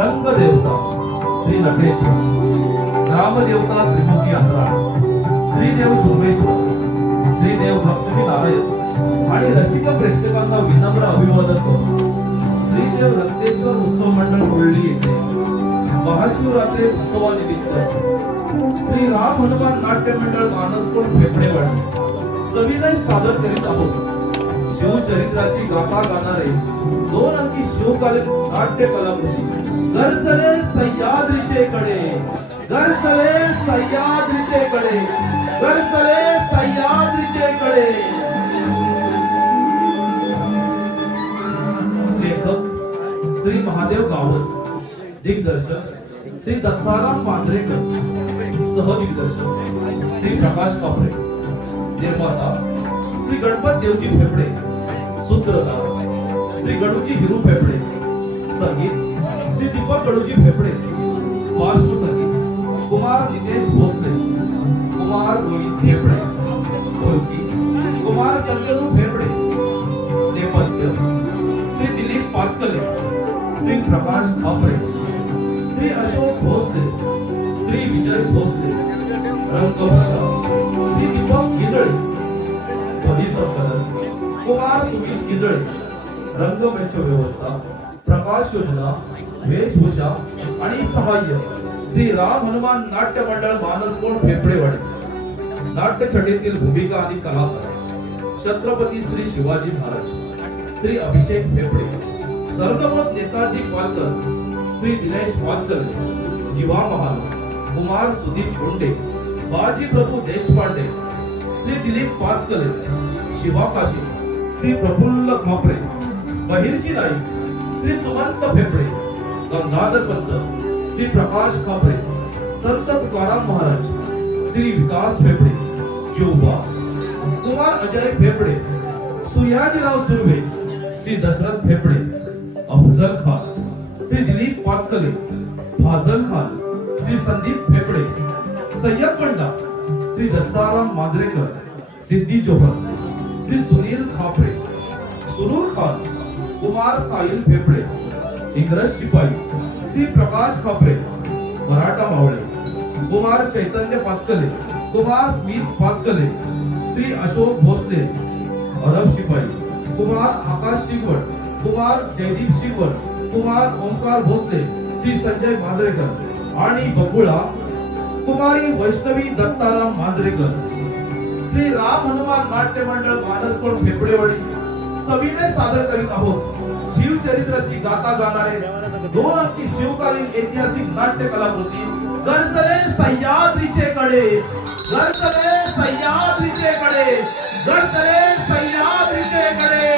रंगदेवता श्री नटेश्वर, रामदेवता त्रिमुखी अंतराळ, श्रीदेव सोमेश्वर, श्रीदेव लक्ष्मी नारायण आणि रसिक प्रेक्षकांना विनम्र अभिवादन करतो. श्रीदेव रंगेश्वर उत्सव मंडळ कोळी येथे महाशिवरात्री उत्सवानिमित्त श्री राम हनुमान नाट्य मंडळ मानसकोट फेफडेवाडी सविनय सादर करीत आहोत. शिवचरित्राची गाथा गाणारे 2 अंकी शिवकालीन नाट्य कलाकृती गरजरे सह्याद्रीचे कडे, गरजरे सह्याद्रीचे कडे, गरजरे सह्याद्रीचे कडे. लेखक श्री महादेव गावस, दिग्दर्शक श्री दत्ताराम पांढरेकर, सहदिग्दर्शक श्री प्रकाश कापरे, निर्माता श्री गणपत देवजी फेफडे, सूत्रधार श्री गडूजी हिरू फेफडे, संगीत श्री दीपक गडूजी फेफडे, पार्श्वसंगीत कुमार नितेश भोसले, कुमार रोहित फेफडे, ढोलकी कुमार चंद्रू फेफडे, नेपथ्य श्री दिलीप पाचकले, श्री प्रकाश खापरे, श्री अशोक भोसले, श्री विजय भोसले, रंगभूषा श्री दीपक गिजळे, ध्वनी संकलन कुमार सुनील गिजळे, रंगमंच व्यवस्था प्रकाश योजना वेशभूषा आणि सहाय्य श्री राम हनुमान नाट्य मंडळ मानसकोट फेफडेवाडी. नाट्य छटेतील भूमिका आणि कलाकार छत्रपती श्री शिवाजी महाराज श्री अभिषेक फेफडे. सर्वमत नेताजी पालकर श्री दिनेश वाजकर, जीवा महाल, कुमार सुदीप गोंडे, बाजी प्रभू देशपांडे, श्री दिलीप पाचकले, शिवा काशी, श्री प्रफुल्ल खापरे, बहिरजी नाईक, श्री सुमंत फेफडे, गंगाधर पंत, श्री प्रकाश खापरे, संत तुकाराम महाराज, श्री विकास फेफडे, जोबा, कुमार अजय फेफडे, सूर्याजीराव सुर्वे, श्री दशरथ फेफडे, अफजल खान, श्री दिलीप पाचकले, फाजल खान, श्री संदीप फेफडे, सय्यद पंडा, श्री दत्ताराम मांजरेकर, सिद्धी जोहर, श्री सुनील खापरे, सुरूर खान, कुमार साहिल फेफडे, इंग्रज शिपाई, श्री प्रकाश खापरे, मराठा मावळे, कुमार चैतन्य पाचकले, कुमार स्मित पाचकले, श्री अशोक भोसले, अरब शिपाई, कुमार आकाश शिगवड, कुमार जयदीप शिगवड, कुमार ओंकार भोसले, श्री संजय मांजरेकर आणि बकुळा कुमारी वैष्णवी दत्ताराम मांजरेकर. श्री राम हनुमान नाट्य मंडळ मानसकोट फेफडेवाडी सविनय सादर करीत आहोत शिवचरित्राची गाथा गाणारे 2 अंकी शिवकालीन ऐतिहासिक नाट्य कलाकृती गरजरे सह्याद्रीचे कडे, गरजरे सह्याद्रीचे कडे, गरजरे सह्याद्रीचे कडे.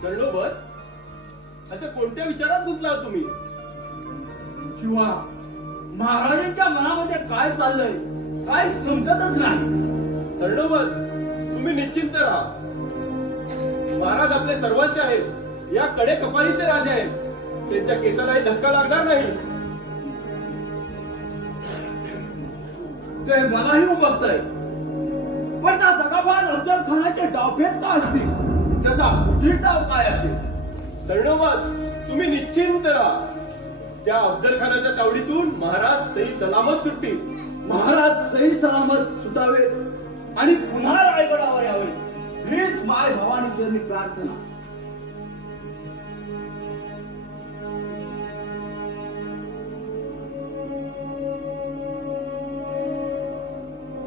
सरलोबर असं कोणत्या विचारात गुंतला तुम्ही? शिवा, महाराजांच्या मनामध्ये काय चाललंय काय समजतच नाही. सरलोबर तुम्ही निश्चिंत राहा. महाराज आपले सर्वांचे आहेत, या कडे कपारीचे राजे आहेत. त्यांच्या केसालाही धक्का लागणार नाही. ते मलाही उमगतंय, पण त्या दगाबाज अफजल खानाचे डावपेच का असतील? त्याचा कुठील डाव काय असेल? सरलोबर तुम्ही निश्चिंत राहा. त्या अफजल खानाच्या तावडीतून महाराज सही सलामत सुटतील. महाराज सही सलामत सुटावेत आणि पुन्हा रायगडावर यावे हीच माय भवानी चरणी प्रार्थना.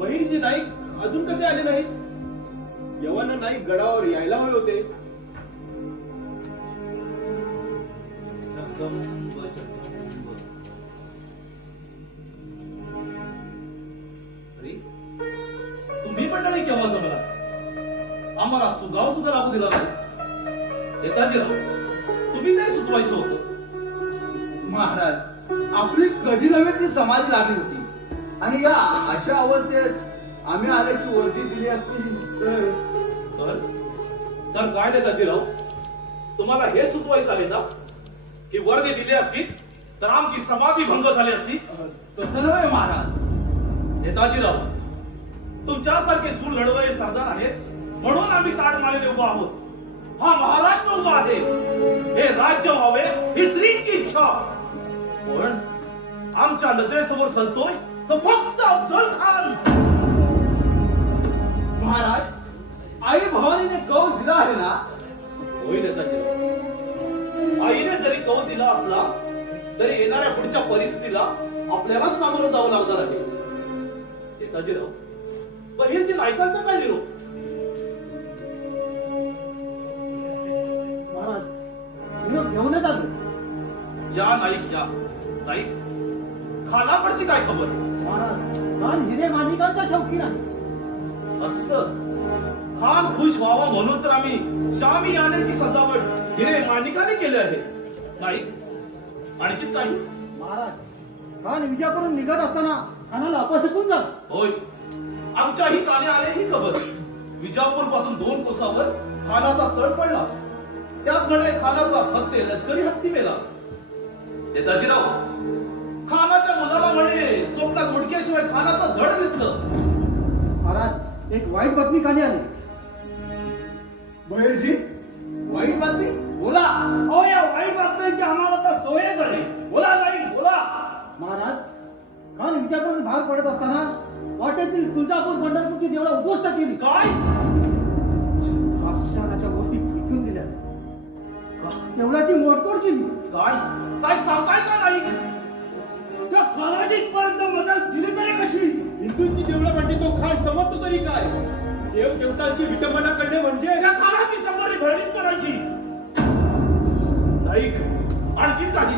बहिरजी नाईक अजून कसे आले नाही? यवना नाईक गडावर यायला हवे होते. तुम्ही मंडळी केव्हा जमला? आम्हाला सुगाव सुद्धा लागू दिला नाही. नेताजीराव तुम्ही काय सुचवायचं होतं? महाराज, आपली कधी नव्हे ती समाधी लागली होती आणि या अशा अवस्थेत आम्ही आले की वर्दी दिली असती तर काय नेताजीराव, तुम्हाला हे सुचवायचं आहे ना की वर्दी दिली असती तर आमची समाधी भंग झाली असती? तसं नव्हे महाराज. नेताजीराव तुमच्यासारखे सूर लढवय सरदार आहेत म्हणून आम्ही ताडमाळेने उभा आहोत. हा महाराष्ट्र उभा आहे. हे राज्य व्हावे ही श्रींची इच्छा. पण आमच्या नजरेसमोर सरतोय तो फक्त अफजल खान. महाराज, आई भवानीने कौल दिला आहे ना? होईल नेताजीराव. आईने जरी कौल दिला असला तरी येणाऱ्या पुढच्या परिस्थितीला आपल्यालाच सामोरं जावं लागणार आहे. नेताजीराव बहिरजी नायकांचा काय निरोप? महाराज, निरोप घेऊनच आलो. या नाईक या. नाईक खानाकडची काय खबर? महाराज, खान हिरे मालिकांचा शौकीन आहे. असं खान खुश व्हावा म्हणून तर आम्ही शामी याने सजावट हिरे माणिकाने केले आहे. नाईक आणखी काही? महाराज, खान विजापूरून निघत असताना खानाला अपशकून जा. होय, आमच्याही काने आले ही खबर. विजापूर पासून 2 कोसावर खानाचा तळ पडला. त्यात म्हणे खानाचा हत्ती लष्करी हत्ती मेला. नेताजीराव, खानाच्या मुलाला म्हणे स्वप्नात गुडक्याशिवाय खानाचं धड दिसलं. महाराज, एक वाईट बातमी खाली आली. बहिरजी, वाईट बातमी बोला. अहो, या वाईट बातम्यांची आम्हाला तर सवय झाली. बोला नाही बोला. महाराज, खान विजापूर भाग पडत असताना वाटेतील तुळजापूर पंढरपूरची देवळा उद्ध्वस्त केली. काय? शासनाच्या मूर्ती फेकून दिल्या. देवळाची मोडतोड केली. काय काय सांगताय का नाही? त्या खानाची पर्यंत मदत दिली तरी कशी? हिंदूंची देवळं म्हणजे तो खान समजतो तरी काय? देव देवतांची विटंबना करणे म्हणजे या खानाची समोरी भरणीच करायची. नाईक, आणखी काही?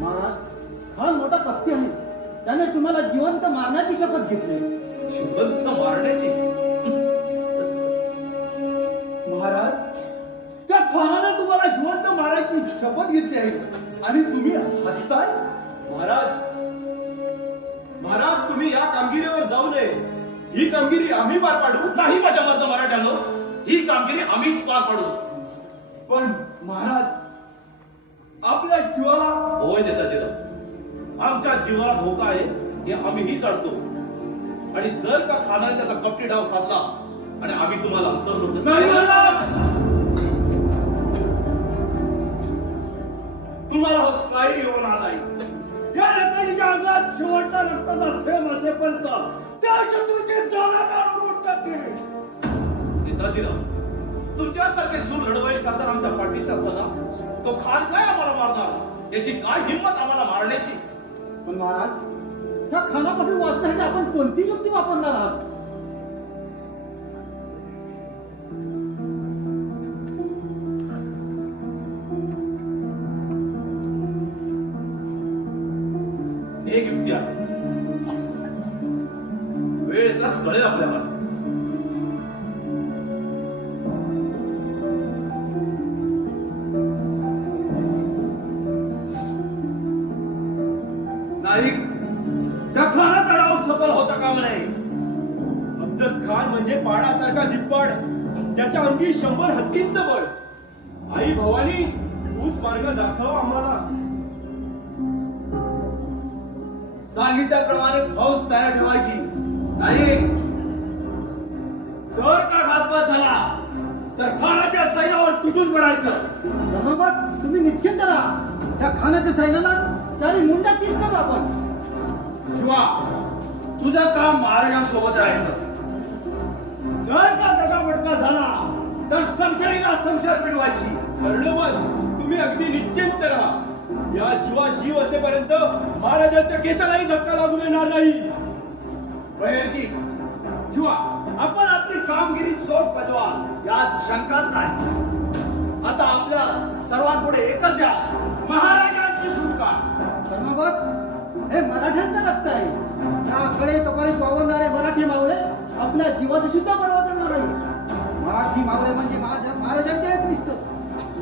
महाराज, खान मोठा कपटी आहे. त्याने तुम्हाला जिवंत मारण्याची शपथ घेतली. जिवंत मारण्याची? महाराज, त्या खानाने तुम्हाला जिवंत मारायची शपथ घेतली आहे आणि तुम्ही हसताय? महाराज तुम्ही या कामगिरीवर जाऊ नये. ही कामगिरी आम्ही पार पाडू. नाही माझ्या मर्द मराठ्यानो, ही कामगिरी आम्हीच पार पाडू. पण महाराज, आपल्या जीवाला होय नेताजीराव, आमच्या जीवाला धोका आहे हे आम्हीही जाणतो. आणि जर का खानाने त्याचा कपटी डाव साधला आणि आम्ही तुम्हाला अंतर्मुख नाही महाराज, तुम्हाला काही होणार नाही. या नेत्याच्या अंगात शेवटचा रक्ताचा थेंब असेपर्यंत त्या शत्रूचे दानादार उडवून टाकेल. नेताजीराव, तुमच्यासारखे सूर लढवाई सरदार आमच्या पाठीशी असताना तो खान काय आम्हाला मारणार? याची काय हिंमत आम्हाला मारण्याची? पण महाराज, त्या खानापासून वाचण्यासाठी आपण कोणती युक्ती वापरणार आहात? एक युक्ती आहे. वेळ येताच कळेल आपल्याला. नाईक, त्या खानाचा डाव सफल होता का म्हणे? अफजल खान म्हणजे पाडासारखा दिप्पाड. त्याच्या अंगी 100 हत्तींचं बळ. आई भवानी, तूच मार्ग दाखव आम्हाला. सांगितल्याप्रमाणे फौज तयार ठेवायची. नाईक, जर का घातपात झाला तर खानाच्या सैन्यावर तुटून पडायचं. धर्मपत, तुम्ही निश्चिंत राहा. त्या खानाच्या सैन्याला त्याने मुंड्या तीन करू आपण. किंवा तुझं काम महाराजांसोबत राहायचं. जर का दगामटका झाला तर संशयीला संशय मिळवायची. सरळवन, तुम्ही अगदी निश्चिंत राहा. या जीवा जीव असेपर्यंत महाराजांच्या केसालाही धक्का लागू देणार नाही. बहिरजी, किंवा आपण आपली कामगिरी चोख बजवाल यात शंकाच नाही. आता आपल्या सर्वांपुढे एकच द्या, महाराजांची सुटका. धर्मपत, हे मराठ्यांचं रक्त आहे. त्याकडे कपाळी पावणारे मराठी मावळे आपल्या जीवाची सुद्धा पर्वा करणार नाही. मराठी मावळे म्हणजे महाराजांचे एक निष्ठ.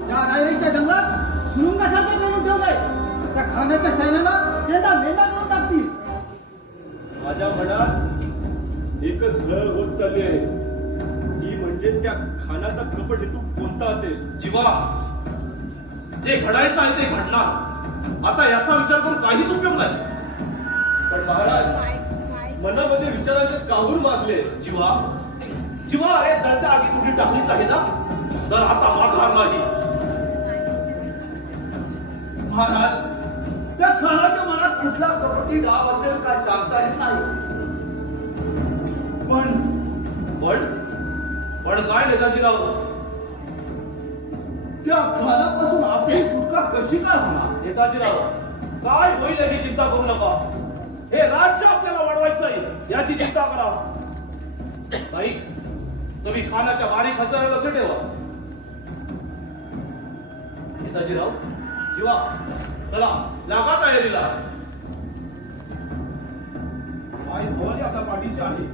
त्या रायरीच्या जंगलात तुरुंगासारखे पेरून ठेवलंय. त्या खानाच्या सैन्याला तेंदा मेंदा करून टाकतील. माझ्या मनात एकच लढ होत चालली आहे. ती म्हणजे त्या खानाचा कपट हेतू कोणता असेल. जीवा, जे घडायचं आहे ते घडणार. आता याचा विचार करून काहीच उपयोग नाही. पण महाराज, मनामध्ये विचारांचे काहूर माजले. जीवा, जीवा, अरे जळत्या आगी कुठे टाकलीच आहे ना, तर आता माघार नाही. महाराज, त्या खानाच्या मनात कुठला कपटी डाव असेल काय सांगता येत नाही. पण काय नेताजीराव? त्या खानापासून आपली सुटका कशी काय होणार? नेताजीराव, काय होईल याची चिंता करू नका. हे राज्य आपल्याला वाढवायचंय याची चिंता करा. नाईक, तुम्ही खानाच्या बारीक हजाराला लक्ष ठेवा. नेताजीराव, जीवा, चला लागा तयारीला. आई भवानी आपल्या पाठीशी आहे.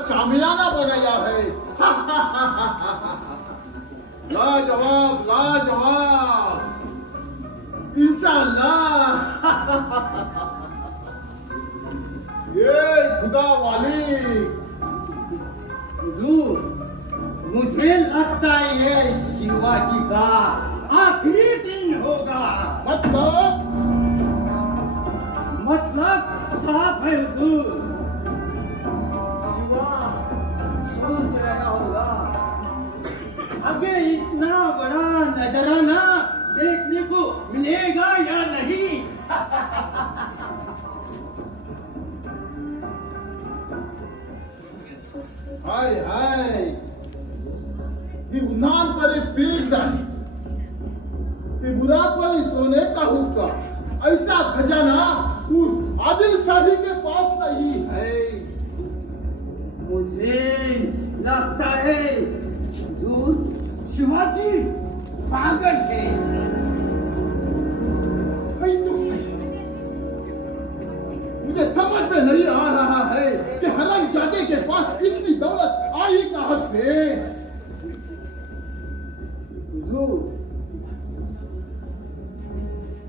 शामियाना बनाया है। लाजवाब लाजवाब, इंशाअल्लाह। ये खुदा वाली, हुजूर, मुझे लगता है ये शिवाजी का आखिरी दिन होगा। मतलब साफ है हुजूर, शिवा सोच रहा होगा आगे इतना बड़ा नजराना देखने को मिलेगा या नहीं। हाय हाय, ही उन्हान पर पीक जानी, ही मुराद पर सोने का हुक्का, ऐसा खजाना उस आदिल शाही के पास नहीं है। मुझे लगता है हुजूर, शिवाजी पागल है। नहीं तो सही, मुझे समझ में नहीं आ रहा है कि हरामजादे के पास इतनी दौलत आई कहां से। हुजूर,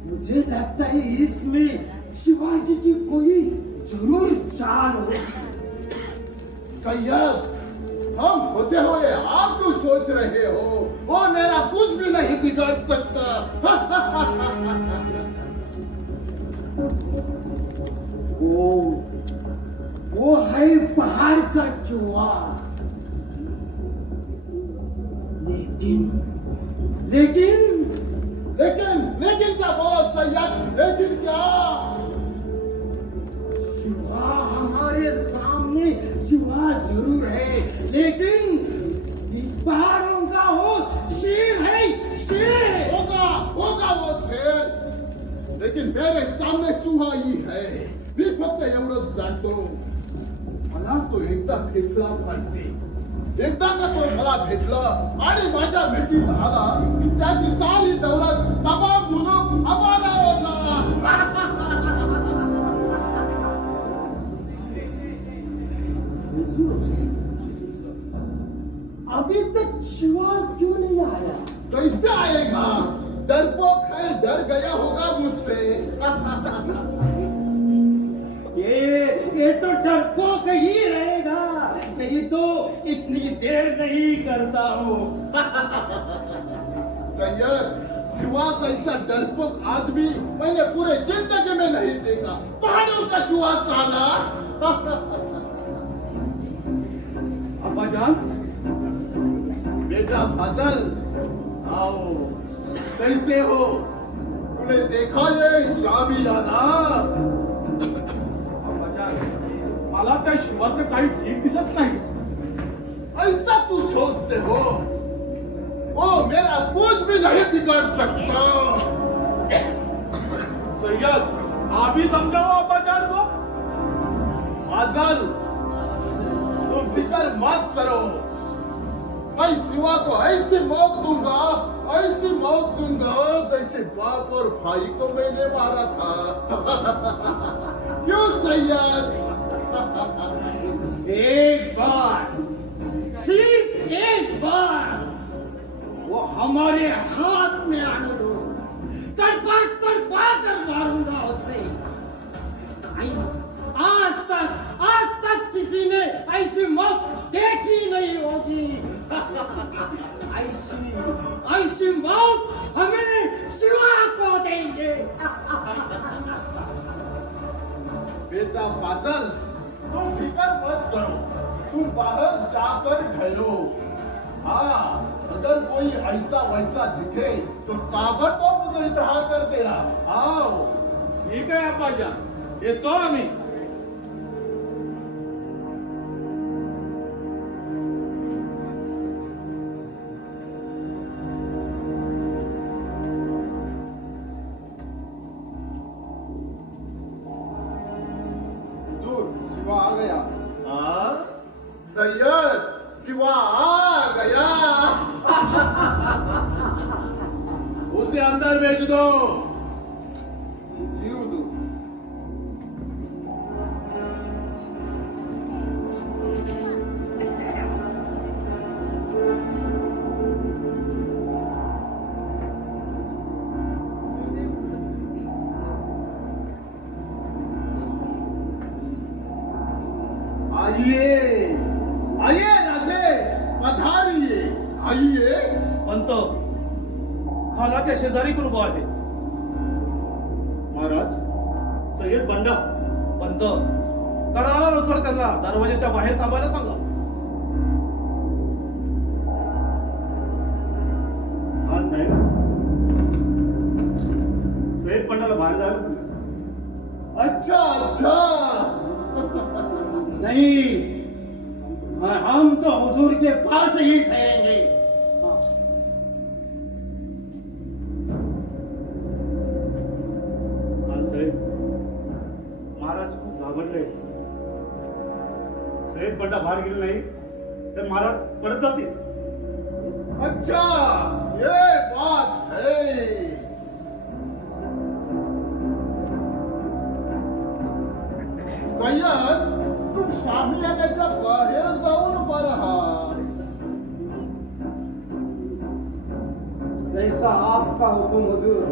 मुझे लगता है इसमें शिवाजी की कोई जरूर चाल हो। सैयद, हम होते हुए आप क्यों सोच रहे हो? वो मेरा कुछ भी नहीं बिगाड़ सकता। वो है पहाड़ का चूहा। लेकिन लेकिन क्या बोला सैयद? लेकिन क्या? चूहा हमारे सामने चूहा जरूर है, लेकिन इस पहाड़ों का वो शेर है, शेर। होगा वो शेर, लेकिन मेरे सामने चूहा ही है। मी फक्त एवढंच जाणतो, मला तो एकदा भेटला पाहिजे। एकदा का तो मला भेटला आणि माझ्या भेटीत आला की त्याची सारी दौलत तमाम मुलूक हवाला होगा। अभी तक चूहा क्यों नहीं आया? कैसे आएगा? डरपोक है, डर गया होगा मुझसे। ये तो डरपोक ही रहेगा, नहीं तो इतनी देर नहीं करता हूँ। सैयद, सिवा जैसा डरपोक आदमी मैंने पूरे जिंदगी में नहीं देखा। पहाड़ों का चूहा साला। अब्बाजान, बेटा फजल, आओ। कैसे हो? तूने देखा ये शामियाना? मला त्या शिवाचं काही ठीक दिसत नाही। ऐसा तू सोचते हो? वो मेरा कुछ भी नहीं बिगाड़ सकता। सैयद, आप ही समझाओ अब्बाजान को। फजल, तुम फिक्र मत करो। मैं शिवा को ऐसी मौत दूंगा जैसे बाप और भाई को मैंने मारा था। क्यों सैयद? एक बार, सिर्फ एक बार वो हमारे हाथ में आने दो, तड़पा कर मारूंगा उसे। आज तक किसी ने ऐसी मौत देखी नहीं होगी। ऐसी मौत हमें शिवा को देंगे। बेटा फाजल, तुम फिक्र मत करो। तुम बाहर जाकर ठहरो। हाँ, अगर कोई ऐसा वैसा दिखे तो ताबड़तोड़ मुझे इत्तहार कर देना। आओ। ठीक आहे अब्बाजान, येतो आम्ही। शिवा आ गया। हाँ, सैयद, शिवा आ गया। उसे अंदर भेज दो। जी हुजूर। आई ये पंत खानाच्या शेजारी कुरुब आहे. महाराज सय्यद बंडा पंत करारानुसार त्यांना दरवाजाच्या बाहेर थांबायला सांगा. हा साहेब सय्यद बंडाला बाहेर जायला सांगा. अच्छा अच्छा नहीं, हम तो हुजूर के पास ही ठहरेंगे. हाँ. हा साहेब महाराज खूप घाबरले. सय्यद बंडा बाहेर गेले नाही तर महाराज परत जातील. अच्छा ये बात है. सय्यद तुम शामियानाच्या बाहेर जाऊन उभा राहा. जैसा आपका हुकुम हुजूर.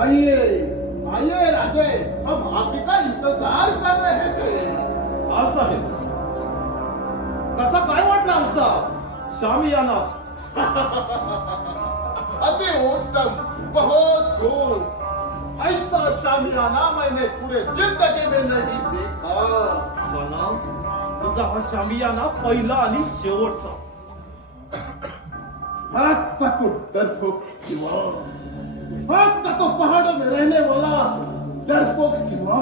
आइए आइए राजे, हम आपका इंतजार कर रहे थे. हा साहेब कसा काय वाटला आमचा शामियाना? अति उत्तम, बहुत खूब. ऐसा शामियाना मैंने पूरे जिंदगी में नहीं देखा. खाना तुझा हा शामियाना पहिला आणि शेवटचा. आज का तो डरपोक सिवा, आज का तो पहाड़ों में रहने वाला डरपोक सिवा.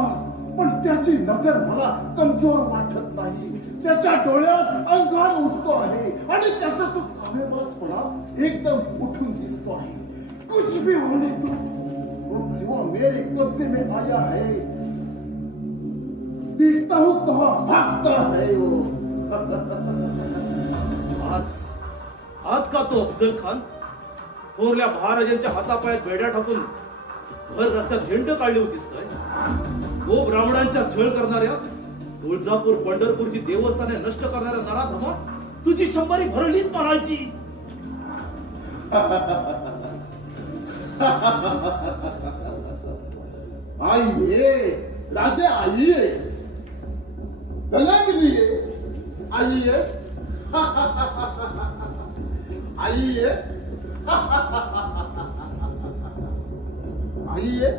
पण त्याची नजर मला कमजोर वाटत नाही. त्याच्या डोळ्यात अंगार उठतो आहे आणि त्याचा तो कामेबाजपणा एकदम उठून दिसतो आहे. कुछ भी होने दो, वो सिवा मेरे कब्जे में आया है. देखता हूँ कहाँ भागता है वो. आज का तो अफजल खान थोरल्या महाराजांच्या हातापायात बेड्या टाकून भर रस्त्यात झेंड काढली होतीस काय? गो ब्राह्मणांच्या छळ करणाऱ्या, तुळजापूर पंढरपूरची देवस्थाने नष्ट करणाऱ्या नराधमा तुझी शंभरी भरलीच म्हणायची. आइए राजे, आइए गलेंगे. आइए आइए आइए.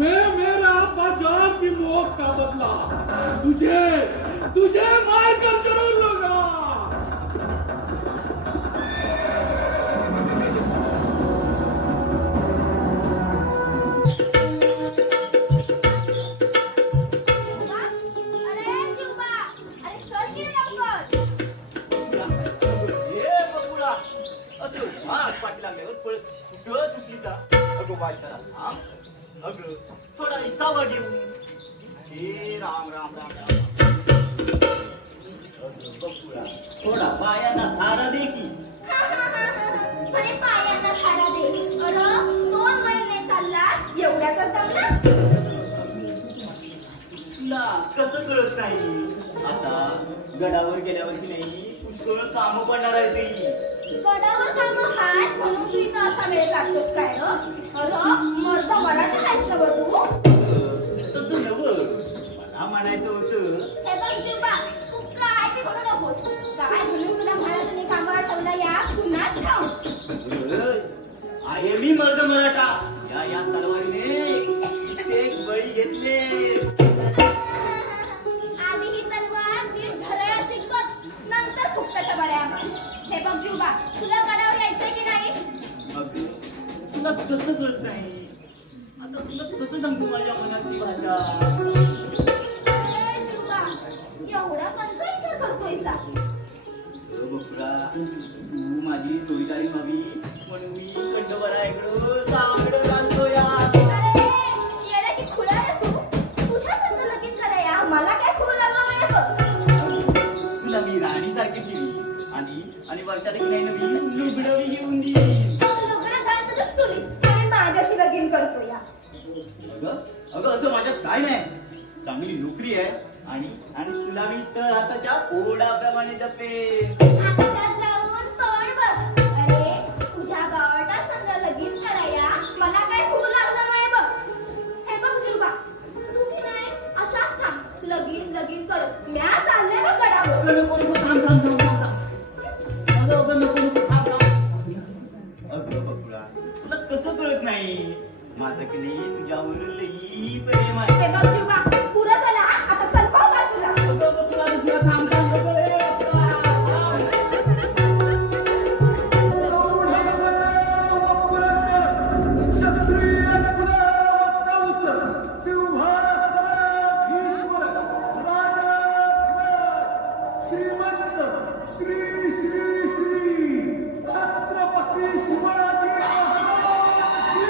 मैं मेरा बाजार की मौत का बदला तुझे तुझे मार कर जरूर लूंगा. थोडा इसावा घेऊ. हे राम राम राम राम. बकुळा थोडा पायाला थारा दे की. अरे पायांना थारा दे. अरे तुला कसं कळत नाही? आता गडावर गेल्यावर की नाही पुष्कळ काम पडणार आहे ती. गडावर काम हात म्हणून तू इथं असा वेळ काढतोस काय ग? अरे मर्द मराठा आहेस ना बघ तू? तसं नवं मला म्हणायचं होतं. हे बघ शिवबा, तू काय बी म्हणू नकोस. काय म्हणून तुला महाराजांनी कामावर ठेवला या पुन्हाच ठाव. आहे मी मर्द मराठा. या तलवारीने कित्येक बळी घेतले. आधी ही तलवार नीट धरायला शिकवत, नंतर फुकटाच्या बड्या मार. हे बघ शिवबा, तुला गडावर यायचंय की नाही? अगं, तुला कसं कळत नाही? आता तुला कसं सांगू माझ्या मनातली भाषा? अरे शिवबा, एवढा कंचा विचार करतोयसा? बकुळा, तू माझी जोडीदारी व्हावी म्हणून मी खंडोबाला इकडं साकडं घालतो या. अरे येडा की खुळा रे तू? तुझ्या संग लगीन कराया मला काय खूळ लागला नाही बघ. तुला मी राणीसारखी केली आणि वर्षाला की नाही नवीन लुगडं घेऊन देईन. लुगडं घाल तुझ्या चुलीत आणि माझ्याशी लगीन करतो या. अगं असं माझ्यात काय नाही. चांगली नोकरी आहे आणि तुला मी तळ हाताच्या ओढाप्रमाणे जपे. आमच्यात जाऊन तोड बघ. अरे तुझ्या बावटा संग लगीन कराया मला काय खूळ लागला नाही बघ. हे बघ शिवबा, तू की नाही असाच थांब. लगीन करत म्या चालले बघ गडावर. अगं नको नको थांब थांब नको थांब. अगं नको नको थांब थांब. अगं बकुळा, तुला कसं कळत नाही? माझं की नाही तुझ्यावर लई प्रेम आहे. हे बघ शिवबा, पुरं झालं हा? आता चल पाहू बाजूला. अगं बकुळा, तुला थांब थांब नको रे बकुळा, थांब. श्रीमंत श्री श्री श्री छत्रपती शिवाजी महाराज की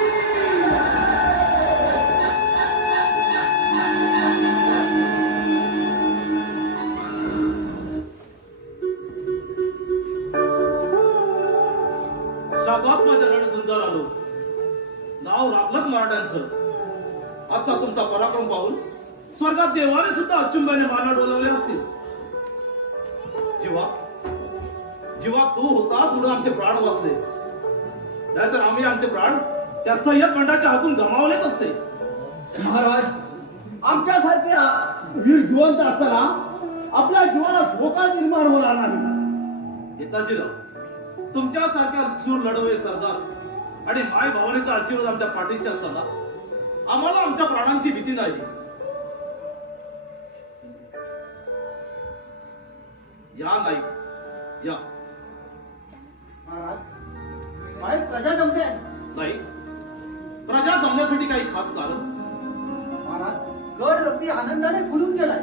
शाबास माझ्या रणझुंजार आलो. नाव राखलंच मराठ्यांचं. आजचा तुमचा पराक्रम पाहून स्वर्गात देवाने सुद्धा अचुंबाने माना डोलावले असतील. जीवा तू होतास म्हणून आमचे प्राण वाचले. नाहीतर आम्ही आमचे प्राण त्या सय्यद बंडाच्या हातून गमावलेच असते. महाराज, आमच्यासारख्या वीर जिवंत असताना आपल्या जीवाला धोका निर्माण होणार नाही. नेताजीराव, तुमच्यासारख्या सूर लढवे सरदार आणि माय भावनेचा आशीर्वाद आमच्या पाठीशी असताना आम्हाला आमच्या प्राणांची भीती नाही. या नाईक या. महाराज प्रजा जमते. नाही, प्रजा जमण्यासाठी काही खास कारण? महाराज गड अगदी आनंदाने फुलून गेलाय.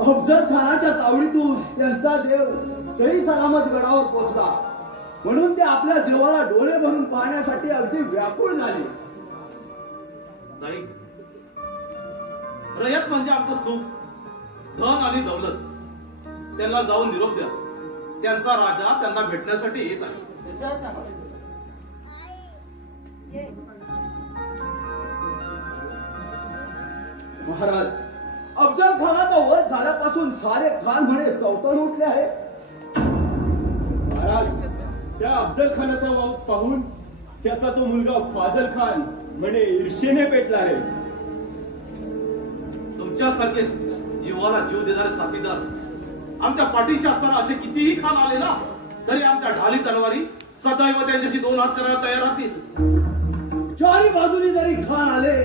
अफजल खानाच्या तावडीतून त्यांचा देव सही सलामत गडावर पोहोचला म्हणून ते आपल्या देवाला डोळे भरून पाहण्यासाठी अगदी व्याकुळ झाले. नाही, रयत म्हणजे आमचं सुख, धन आणि दौलत. त्यांना जाऊन निरोप द्या. त्यांचा राजा त्यांना भेटण्यासाठी येत आहे. तसे आहेत ना महाराज? महाराज, अफजल खानाचा वध झाल्यापासून सारे खान म्हणे चौतण उठले आहे. महाराज, त्या अफजल खानाचा वाव पाहून त्याचा तो मुलगा फाजल खान म्हणे ईर्षेने पेटला आहे. तुमच्यासारखे जीवाला जीव देणारे साथीदार आमच्या पाठीशी असताना असे कितीही खान आले ना तरी आमच्या ढाली तलवारी सदैव त्यांच्याशी दोन हात करायला तयार राहतील. चारी बाजूनी जरी खान आले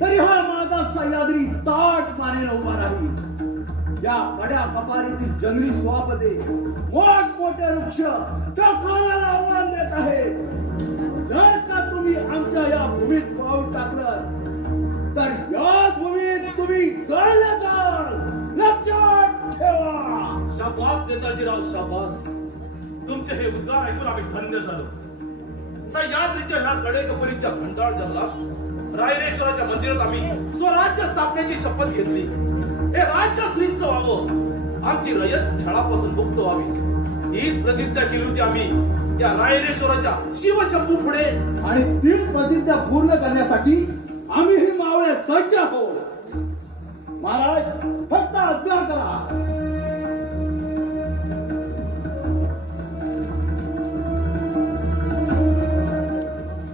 तरी हा माझा सह्याद्री ताट मानेने उभा राहील. या कड्या कपारीतील जंगली स्वापदे मोठमोठे वृक्ष त्या खानाला आव्हान देत आहेत. जर का तुम्ही आमच्या या भूमीत पाऊल टाकलं तर याच भूमीत तुम्ही गळले जाल. लक्षात ठेवा. शाबास नेताजीराव, शाबास. तुमचे हे उद्गार ऐकून आम्ही धन्य झालो. सह्याद्रीच्या ह्या कडेकपरीच्या घंटाळ जंगलात रायरेश्वराच्या मंदिरात आम्ही स्वराज्य स्थापनेची शपथ घेतली. हे राज्य श्रींचं व्हावं, आमची रयत छळापासून मुक्त व्हावी हीच प्रतिज्ञा केली होती आम्ही. या रायरेश्वराच्या शिवशंभू पुढे. आणि तीच प्रतिज्ञा पूर्ण करण्यासाठी आम्ही ही मावळे सज्ज आहोत. महाराज फक्त आज्ञा करा.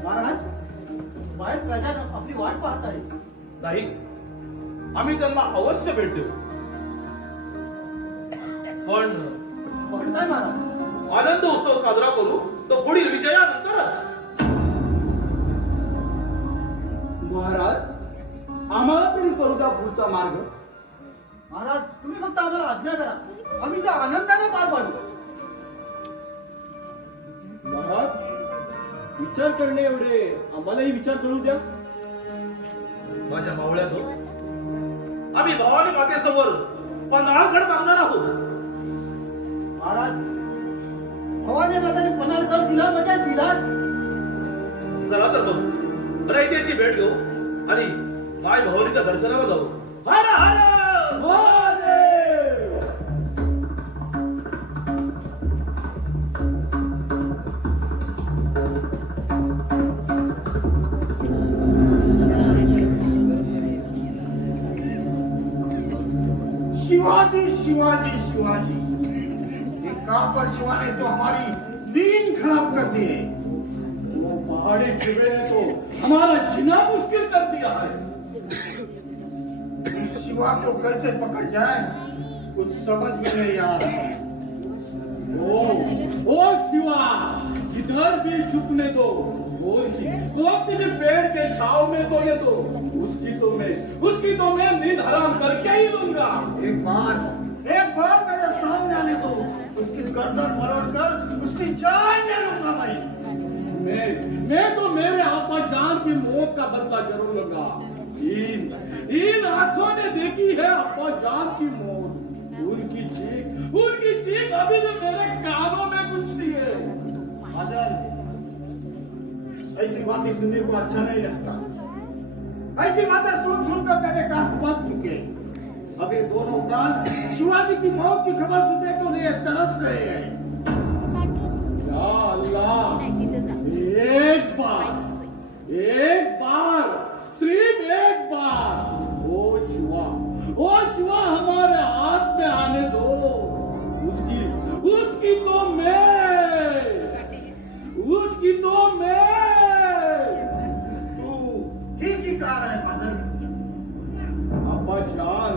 महाराज बाहेर प्रजा आपली वाट पाहत आहे. नाही, आम्ही त्यांना अवश्य भेट देऊ. पण म्हणताय महाराज आनंद उत्सव साजरा करू तो पुढील विजयानंतरच. महाराज आम्हाला तरी करू द्या पुढचा मार्ग. महाराज तुम्ही फक्त आम्हाला आज्ञा करा, आम्ही त्या आनंदाने पार पाडू. महाराज विचार करणे एवढे आम्हालाही विचार करू द्या. माझ्या मावळ्यात आम्ही भवानी मातेसमोर पन्हाळगड बांधणार आहोत. महाराज भवानी माताने पन्हाळगड दिला म्हणजे दिला. चला तर मग रयतेची भेट घेऊ आणि माय भवानीच्या दर्शनाला जाऊ. हर हर महादेव. शिवाजी शिवाजी शिवाजी, ये कापर शिवाने तो हमारी नींद खराब कर दी है. वो पहाड़ी चिड़े ने तो हमारा जीना मुश्किल कर दिया है. इस शिवा को कैसे पकड़ जाए कुछ समझ में नहीं आ रहा. ओ शिवा इधर भी छुपने दो. कौन सी भी पेड़ के छाव में सोने दो. उसकी तो मैं नींद हराम करके ही लूंगा. एक बार मेरे सामने आने दो, उसकी गर्दन मरोड़ कर उसकी जान ले लूंगा मैं. मैं तो मेरे आपा जान की मौत का बदला जरूर लूंगा. इन आंखों ने देखी है आपा जान की मौत. उनकी चीख अभी भी मेरे कानों में गूंजती है. आजाद, ऐसी बातें सुनने को अच्छा नहीं लगता. ऐसी बातें सुन कर मेरे कान पक चुके. अब ये दोनों कान शिवाजी की मौत की खबर सुनने के लिए तरस रहे हैं. या अल्लाह, एक बार सिर्फ एक बार ओ शिवा हमारे हाथ में आने दो. उसकी तो मैं तू ठीक ही कहा है मदन. अब्बा जान,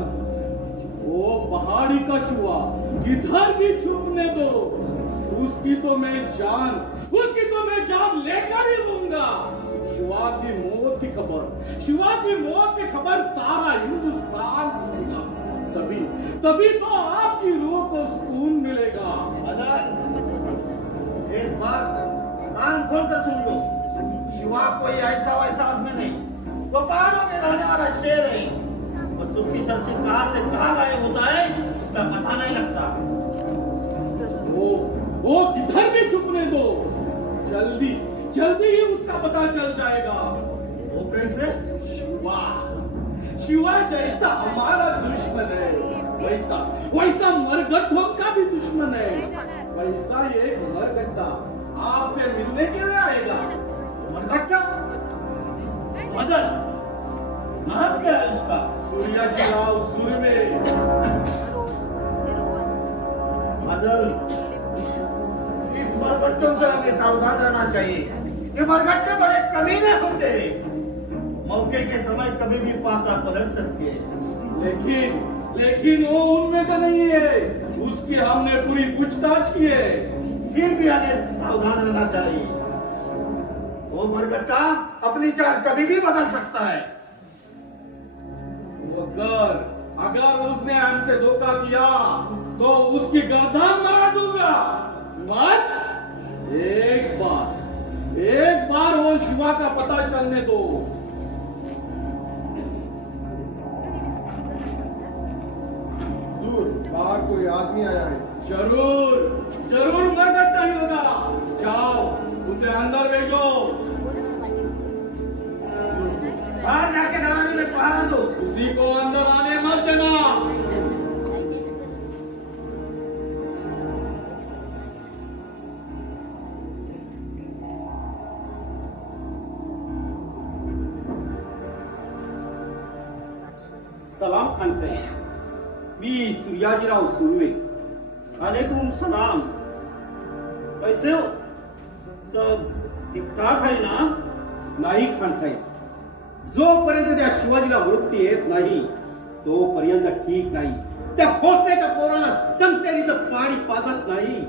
वो पहाड़ी का चूहा किधर भी छुपने दो. उसकी तो मैं जान लेकर ही लूंगा. शिवा की मौत की खबर सारा हिंदुस्तान सुनेगा. तभी तो आपकी रूह को सुकून मिलेगा. मदन, एक बार कान खोल कर सुन लो. शिवा कोई ऐसा वैसा आदमी नहीं, वो पहाड़ों में रहने वाला शेर है. और तुर्की सर से कहाँ गायब होता है उसका पता नहीं लगता. वो किधर भी छुपने दो. जल्दी ही उसका पता चल जाएगा. वो कैसे? शिवा जैसा हमारा दुश्मन है, वैसा मरगट्ठों का भी दुश्मन है. वैसा एक मरगट्टा आपसे मिलने के लिए आएगा. मरगट्टा? मदन, नाम क्या है उसका? सूर्या की राव सूर्य. मदन, इस मरगट्टों से हमें सावधान रहना चाहिए. ये मरगट्टे बड़े कमीने होते हैं. मौके के समय कभी भी पासा पलट सकते हैं. लेकिन वो उनमें से नहीं है. उसकी हमने पूरी पूछताछ की है. फिर भी हमें सावधान रहना चाहिए. वो मरगट्टा अपनी चाल कभी भी बदल सकता है. अगर उसने हमसे धोखा किया तो उसकी गर्दन मरा दूंगा. बस एक बार वो शिवा का पता चलने दो. बाहर कोई आदमी आया है. जरूर मरगट्टा ही होगा. जाओ उसे अंदर भेजो. बाहर जाके दरवाजे में पहरा दो. किसी को अंदर आने मत देना. खानसाहेब, मी सूर्याजीराव सुर्वे. अलैकुम सलाम. कैसे हो? सब ठीक ठाक आहे ना? नाही खानसाहेब, जोपर्यंत त्या शिवाजीला वृत्ती येत नाही तोपर्यंत ठीक नाही. त्या खोस्याच्या पोराला संस्थेचं पाणी पाजत नाही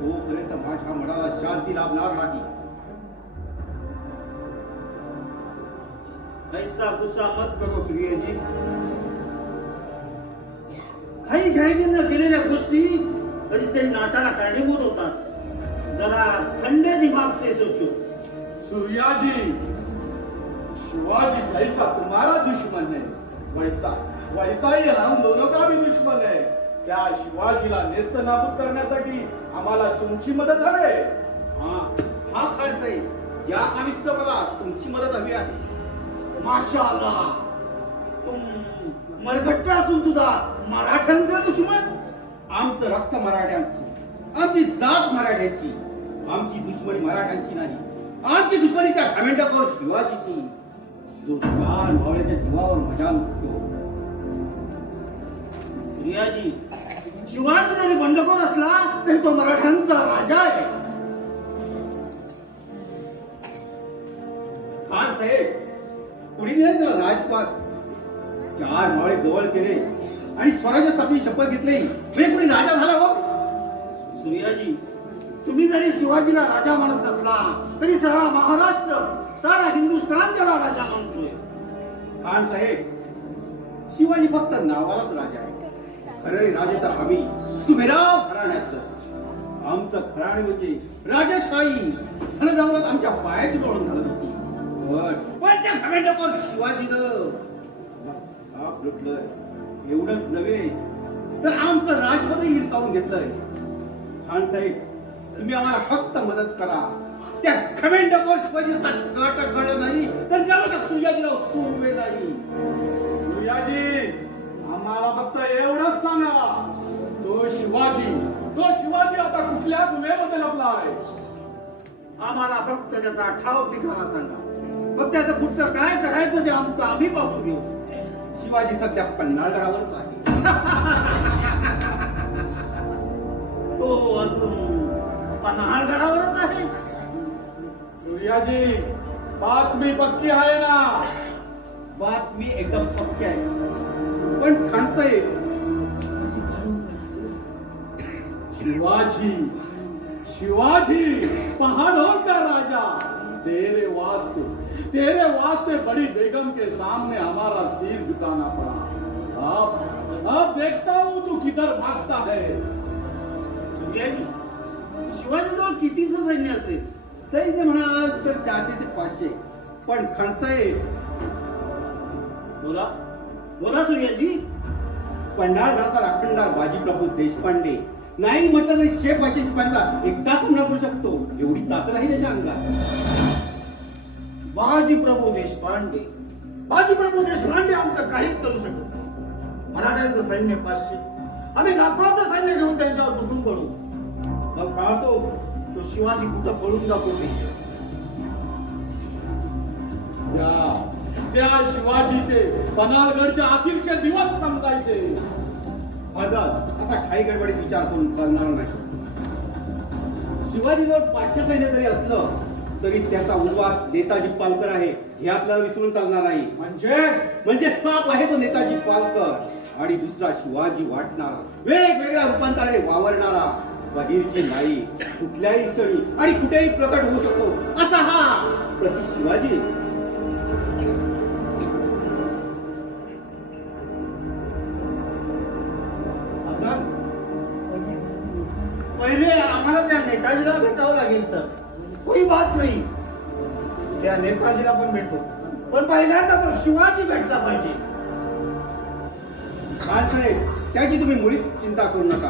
तोपर्यंत माझ्या मनाला शांती लाभणार नाही. ऐसा गुस्सा मत करो सूर्यजी. काही घाईने केलेल्या गोष्टी कधीतरी नाशाला कारणीभूत होतात. जरा ठंडे दिमाग से सोचो. सूर्या जी, शिवाजी जैसा तुम्हारा दुश्मन है वैसा ही हम दोनों का भी दुश्मन है. त्या शिवाजीला नेस्त नाबूद करण्यासाठी आम्हाला तुमची मदत हवी. हा खानसाहेब, या कामी सुद्धा मला तुमची मदत हवी आहे. माशाअल्लाह, तुम मरगट्टे असून सुद्धा मराठ्यांचा दुश्मन. आमचं रक्त मराठ्यांचं, आमची जात मराठ्याची. आमची दुश्मनी मराठ्यांची नाही, आमची दुश्मनी त्या घमेंडखोर शिवाजीची, जो चार मावळ्याच्या जीवावर मजा लुटतो. सूर्याजी, शिवाजी जरी बंडखोर असला तरी तो मराठ्यांचा राजा आहे. खान साहेब, कुणी दिले त्याला राजपाट? चार मावळे जवळ केले आणि स्वराज्यासाठी शपथ घेतली, म्हणजे कुणी राजा झाला हो? सूर्याजी, तुम्ही जरी शिवाजीला राजा म्हणत नसला तरी सारा महाराष्ट्र, सारा हिंदुस्थान त्याला राजा म्हणतोय. खान साहेब, शिवाजी फक्त नावालाच राजा आहे. खरे राजे तर आम्ही सुमेराव घराण्याचं. आमचं घराणे म्हणजे राजशाही धनदौलत आमच्या पायाची पडून घालत होती. पण त्या घमेंडखोर शिवाजीनं साप लुटलंय. एवढंच नव्हे तर आमचं राजपदही हिरकावून घेतलंय. खान साहेब, तुम्ही आम्हाला फक्त मदत करा. त्या घमेंडखोर शिवाजीचा काटा घड नाही तर त्याला सूर्याजीराव सुर्वे नाही. सूर्याजी, आम्हाला फक्त एवढंच सांगा, तो शिवाजी आता कुठल्या गुन्ह्यामध्ये लपलाय? आम्हाला फक्त त्याचा ठाव ठिकाणा सांगा. मग त्याचं पुढचं काय करायचं ते आमचं आम्ही पाहून घेऊ. शिवाजी सध्या पन्हाळगडावरच आहे. तो अजून पन्हाळगडावरच आहे. सूर्याजी, बातमी पक्की आहे ना? बातमी एकदम पक्की आहे. पण खानसाहेब, शिवाजी पहाड़ों का राजा, तेरे वास्ते बड़ी बेगम के सामने हमारा सिर झुकाना पड़ा. अब देखता हूँ तू किधर भागता है. सूर्याजी, शिवाजीजवळ कितीचं सैन्य असेल? सैन्य म्हणाल तर 400 ते 500. पण खानसाहेब, बोला सूर्याजी. पन्हाळगडचा राखणदार बाजीप्रभू देशपांडे नाही म्हटलं तरी 100-500 शिपायांचा एकटाच हमला करू शकतो. एवढी ताकद आहे त्याच्या अंगात. बाजीप्रभू देशपांडे आमचं काहीच करू शकत नाही. मराठ्यांचं सैन्य 500, आम्ही लाखोचं सैन्य घेऊन त्यांच्यावर तुटून पडू. मग पाहतो तो शिवाजी कुठं पळून जातो ते. त्या शिवाजीचे पन्हाळगडच्या अखेरचे दिवस समजायचे. आजाद असा खाई गडबडीत विचार करून चालणार नाही. शिवाजीजवळ 500 सैन्य जरी असलं तरी त्याचा उजवा नेताजी पालकर आहे हे आपल्याला विसरून चालणार नाही. म्हणजे साप आहे तो नेताजी पालकर आणि दुसरा शिवाजी वाटणारा, वेगवेगळ्या रूपांतराने वावरणारा, बहिरची नाही, कुठल्याही क्षणी आणि कुठेही प्रकट होऊ शकतो असा हा प्रति शिवाजी. पहिले आम्हाला त्या नेताजीला भेटावं लागेल. तर कोई बात नाही, त्या नेताजीला पण भेटू, पण पहिल्यांदा तो शिवाजी भेटला पाहिजे. साहेब, त्याची तुम्ही मुळीच चिंता करू नका.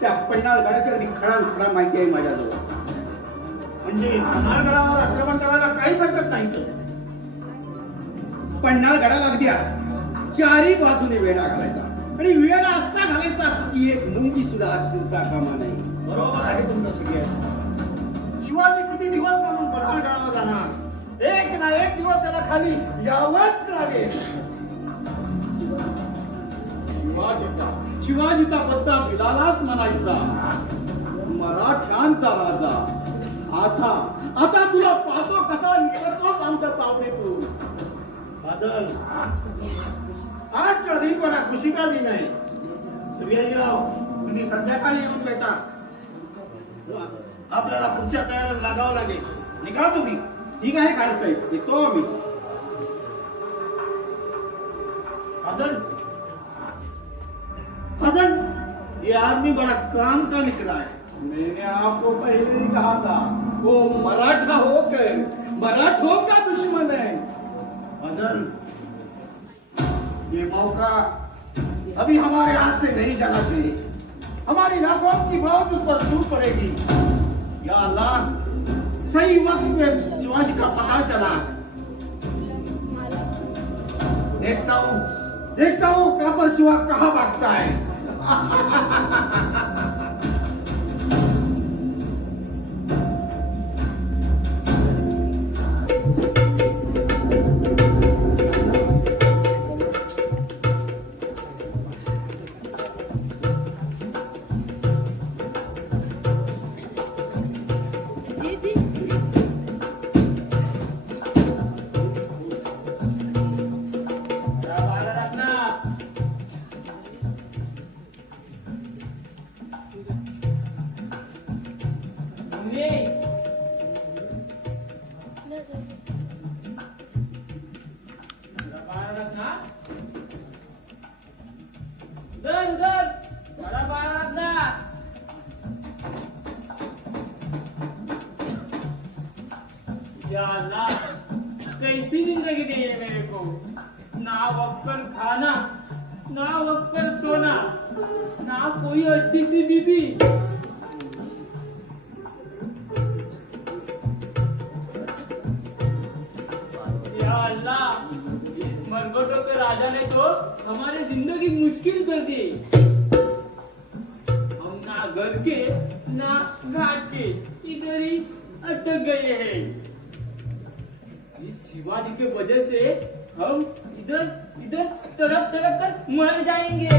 त्या पन्हाळगडाच्या अगदी खडा माहिती आहे माझ्याजवळ. म्हणजे पन्हाळगडावर आक्रमण करायला काहीच हरकत नाही. तर पन्हाळगडाला अगदी चारी बाजूने वेढा घालायचा आणि वेढा असा घालायचा की एक मुंगी सुद्धा शिरता कामा नाही. बरोबर आहे तुमचं सूर्य. शिवाजी किती दिवस म्हणून पन्हाळगडावर जाणार? एक ना एक दिवस त्याला खाली यावंच लागेल. शिवाजीचा पत्ता बिलालाच म्हणायचा. मराठ्यांचा राजा. आता तुला पाहतो कसा निघतोच आमच्या तावडीतून. बादल, आज का दिन बडा खुशी का दिन आहे. सूर्याजीराव, तुम्ही संध्याकाळी येऊन भेटा. आपल्याला पुढच्या तयारीला लागावं लागेल. निघा तुम्ही. ठीक आहे खाडसाहेब, येतो आम्ही. बादल, बादल, ये आदमी बड़ा काम का निकला है. मैंने आपको पहले ही कहा था, वो मराठा होकर मराठों का दुश्मन है. बादल, ये मौका अभी हमारे हाथ से नहीं जाना चाहिए. हमारी नाकाम की बहुत उस पर टूट पड़ेगी. या अल्लाह, सही वक्त में शिवाजी का पता चला. देखता हूँ काबर शिवा कहाँ भागता है. या अल्लाह, कैसी जिंदगी दी है मेरे को. ना वक्त पर खाना, ना वक्त पर सोना, ना कोई अच्छी सी बीबी. या अल्लाह, इस मरगटों के राजा ने तो हमारी जिंदगी मुश्किल कर दी. हम ना घर के ना घाट के इधर ही अटक गए हैं. इस शिवाजी के वजह से हम इधर इधर तड़प तड़प कर मर जाएंगे.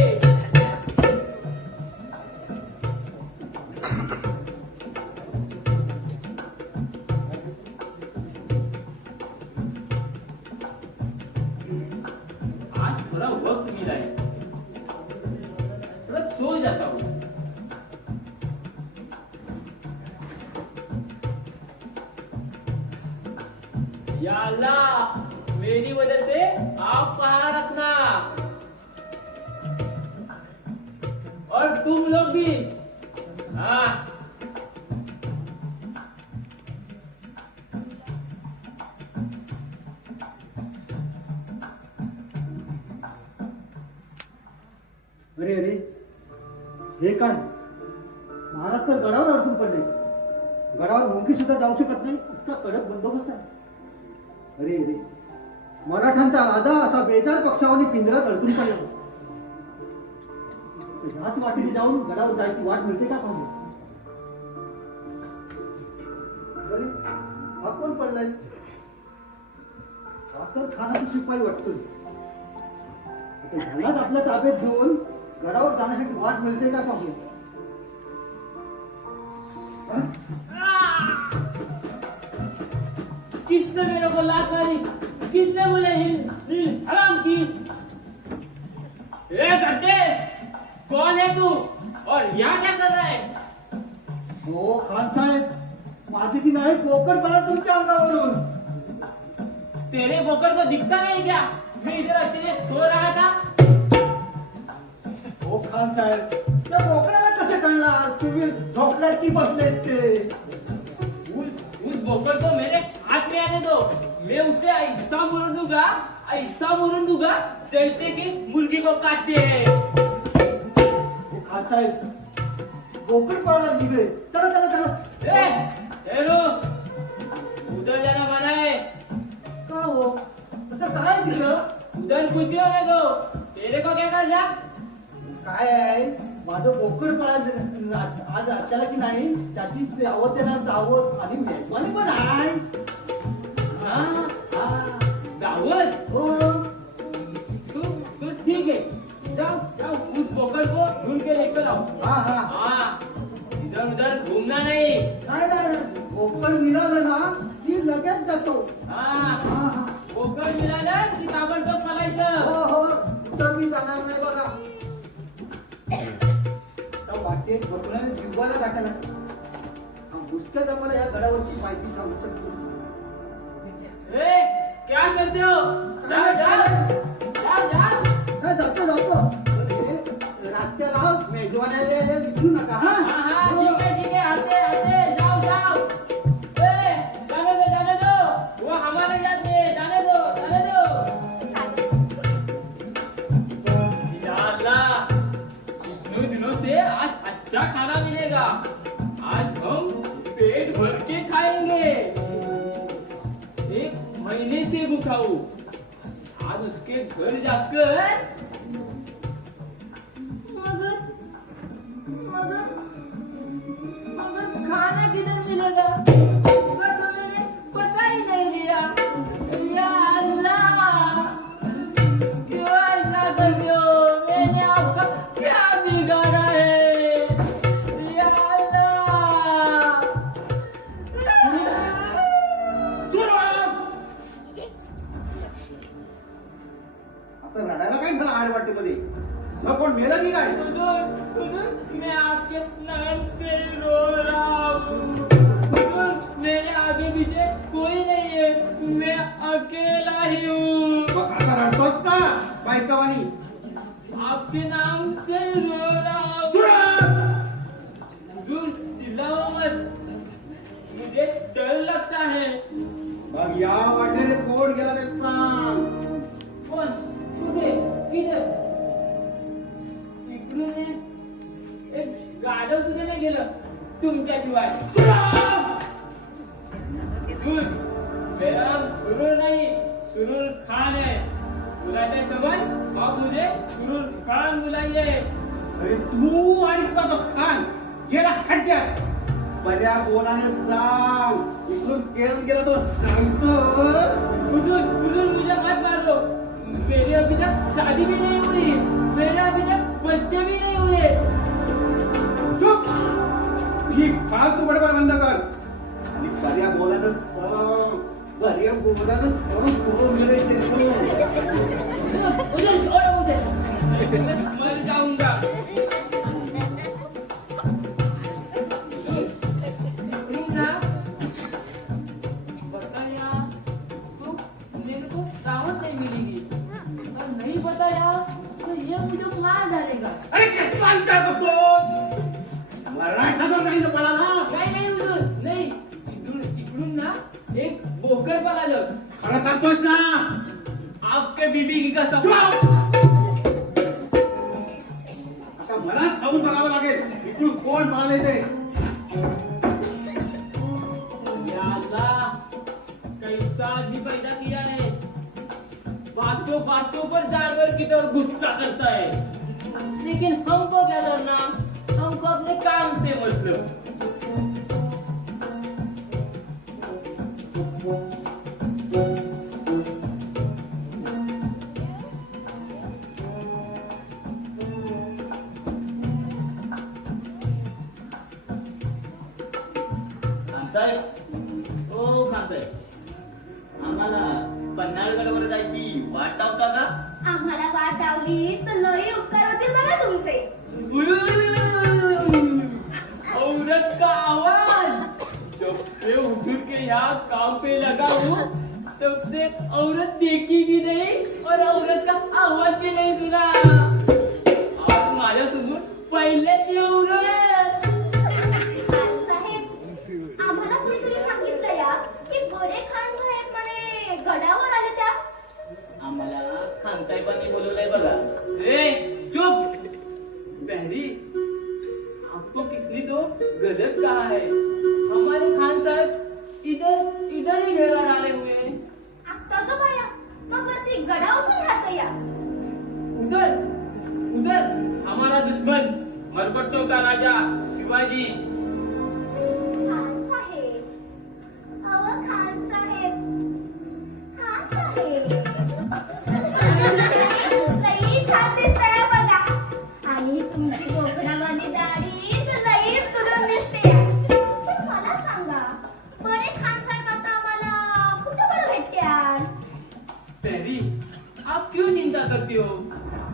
आज थोड़ा वक्त मिला है, थोड़ा सो जाता हूँ. या अल्लाह, मेरी वजह से आप पहाड़ रखना. और तुम लोग भी. हाँ. अरे अरे, हे काय महाराज तर गडावर अडचून पडले. गडावर मुंगी सुद्धा जाऊ शकत नाही, इतका कडक बंदोबस्त आहे. अरे अरे, मराठ्यांचा राजा असा बेजार पक्षावानी पिंजऱ्यात अडकून पडला. ह्याच वाटेने जाऊन गडावर जायची वाट मिळते का पाहू. अरे, हा कोण पडलाय. तर खानाचा शिपाई वाटतोय. ह्यालाच आपल्या ताब्यात घेऊन गडावर जाण्यासाठी वाट मिळते का पाहू. किसने मेरे को लात मारी. किसने मुझे हराम की. ए गड्ढे, कौन है तू और यहाँ क्या कर रहा है. हो खान साहेब, माझी की नाही पोकळ पडा तुमच्या अंगावरून. तेरे बोकर को दिखता नहीं क्या. मैं इधर अकेले सो रहा था. हो खान साहेब, त्या बोकड्याला कसे कळणार तुम्ही झोपल्यात की बसलेत ते. उस बोकर को मेरे हाथ में आने दो. मैं उसे ऐसा मुरन दूंगा जैसे कि मुर्गी को काटते हैं. हो खान साहेब, बोकड पळा निघले. चला चला चला. हेरो, उधर जाना मना है. का हो तसं काय दिलं. उधर कुछ भी होने दो. तेरे को क्या करना. काय आहे, माझं बोकड पळा आज अचानक की नाही, त्याची दावत देणार दावत आणि मेजवानी पण आहे. हाँ, हा. दावत. हो तो ठीक है. जाओ जाओ मेरे को ढूंढ के लेकर आओ। हाँ हाँ हाँ, इधर उधर घूमना नहीं। नाही नाही कोकण मिळालं ना की लगेच जातो हाँ, हा हा कोकण मिळालं की ताबडतोब पळायचं। हो हो कुठं मी जाणार नाही बघा त्या वाटेत बघण्याने जीवाला गाठायला पुस्तक मला या गडावरची माहिती सांगू शकतो ए, क्या करते हो? जाओ जाओ जाओ जाओ। नाही जातो जातो रातच्याला मेजवान्याला विसरू नका हा हाँ हाँ, ठीक है, आते आते, जाओ जाओ। ए, जाने दो, वो हमारे साथ है, जाने दो। या अल्लाह, इतने दिनों से आज अच्छा खाना मिलेगा। आज हम पेट भर के खाएंगे। एक महीने से भूखा हूँ। आज उसके घर जाकर मगर खाना किधर मिलेगा? इसका तो मैंने पता ही नहीं लिया। या अल्लाह, क्यों ऐसा करते हो? मैंने आपका क्या बिगाड़ा है? या अल्लाह। असं रडायला काय झालं आड वाटेमध्ये तुझं कोण मेलं की काय हुजूर, मैं आपके नाम से रो रहा हूँ। हुजूर, मेरे आगे पीछे कोई नहीं है, मैं अकेला ही हूँ। मग असा रडतोस का बायकावानी आपके नाम से रो रहा हूँ। हुजूर, चिल्लाओ मत, मुझे डर लगता है। मग या वाटेने कोण गेला ते सांग कौन? कुठे? किधर? इकडून नाही. एक गाढव सुद्धा नाही गेलं तुमच्याशिवाय। दूर, मेरा नाम सुरूर नहीं, सुरूर खान है। बुलाते समय आप मुझे सुरूर खान बुलाइए। अरे तू आणि तुझा तो खान गेला खड्ड्यात बऱ्या बोलाने सांग इकडून केम गेला तो सांगतो हुजूर, मुझे मत मारो। मेरे अभी तक शादी भी नहीं हुई, मेरे अभी तक बच्चे भी नहीं हुए। चुप ही फालतू बडबड बंद कर आणि बऱ्या बोलाने सांग बऱ्या बोलाने सांग हो मेरे देखो हुजूर, छोड़ो मुझे, मैं मर जाऊंगा। रुकना, बताया तो मेरे को दावत नहीं मिलेगी, और नहीं बताया तो ये मुझे मार डालेगा। अरे काय सांगता तो मराठा नाही पळाला नहीं हुजूर, नहीं। इकडून ना एक बोकर पळालं। खरं सांगतोस ना आपके बीबी की कसम। आता मला खाऊन बघावं लागेल इकडून कोण पळाले ते या अल्लाह, कैसा आदमी पैदा किया है। बातों पर जानवर की तरह गुस्सा करता है, लेकिन हमको क्या करना, हमको अपने काम से मतलब। खानसाहेब, ओ खानसाहेब, आम्हाला पन्हाळगडवर जायची वाट लावता का? आम्हाला वाट लावली तर लई उपकार होतील बघा तुमचे. औरत का आवाज, जब से हुजूर के यहाँ काम पे लगा हूँ, तब से औरत देखी भी नहीं और औरत का आवाज भी नहीं सुना। आप माझ्या समोर पहिले ती औरत। साहेब, आम्हाला कुणीतरी सांगितलं या की बडे खान साहेब म्हणे गडावर आले त्या. आम्हाला खानसाहेबांनी बोलवलंय बघा. ए, चुप! पहली, आपको किसने तो गलत कहा है। हमारे खान साहब इधर ही डेरा डाले हुए हैं। आता तो बाया, मग वरती गडावर पण राहतो या. उधर हमारा दुश्मन मरकट्टों का राजा शिवाजी। खान साहेब, अहो खान साहेब, खान साहेब. लई छान दिसतंय बघा. आणि तुम्ही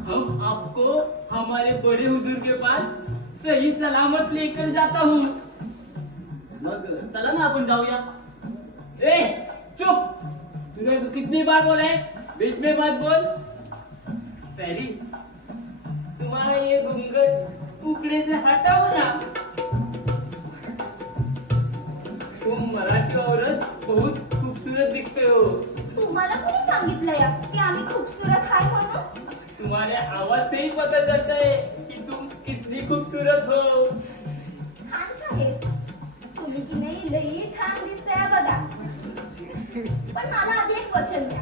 हम आपको हमारे बड़े हुजूर के पास सही सलामत लेकर जाता हूँ। मग चला ना आपण जाऊया. ए चुप, तूने तो कितनी बार बोला है, बीच में मत बोल. पहली तुम्हारा ये घूंघट उकड़े से हटाओ ना. तुम मराठी औरत बहुत खूबसूरत दिखते हो. तुम्हाला कोणी सांगितलंय की आम्ही खूबसूरत आहे म्हणून? तुम्हारे आवाज से ही पता चलता है कि तुम कितनी खूबसूरत हो. खान साहेब, तुम्ही की नाही लई छान दिसताय बघा. पण मला आधी एक वचन द्या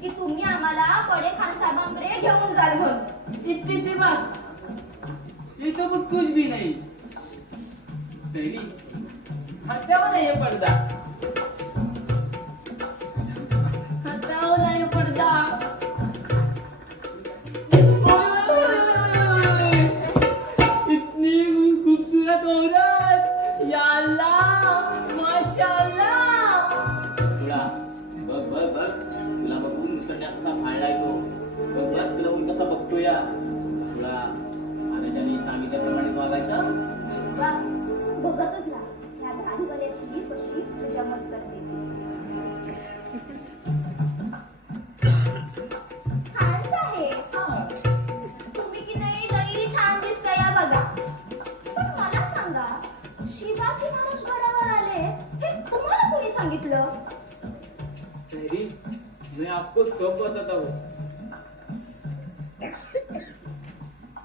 की तुम्ही आम्हाला बडे खान साहेबांकडे घेऊन जाल म्हणून. इतनी सी बात, ये तो कुछ भी नहीं. तेरी हटाओ ना ये पर्दा, हटाओ ना ये पर्दा. इतनी खूबसूरत औरत, या अल्लाह, माशाअल्लाह. तुला बघ बघ बघ, तुला बघून मुसंड्या कसा फाळलाय तो. बघ बघ तुला ऊन कसा बघतो या. तुला महाराजांनी सांगितल्याप्रमाणे वागायचं. वा, बघतच राहा या धाडीवाल्याची कशी तुझ्या मत करते. खान साहेब, तुम्ही की नाही लई छान दिसताय या बघा. पण मला सांगा, शिवाजी महाराज गडावर आले हे तुम्हाला कोणी सांगितलं? तेरी मैं आपको सब बताता हूँ.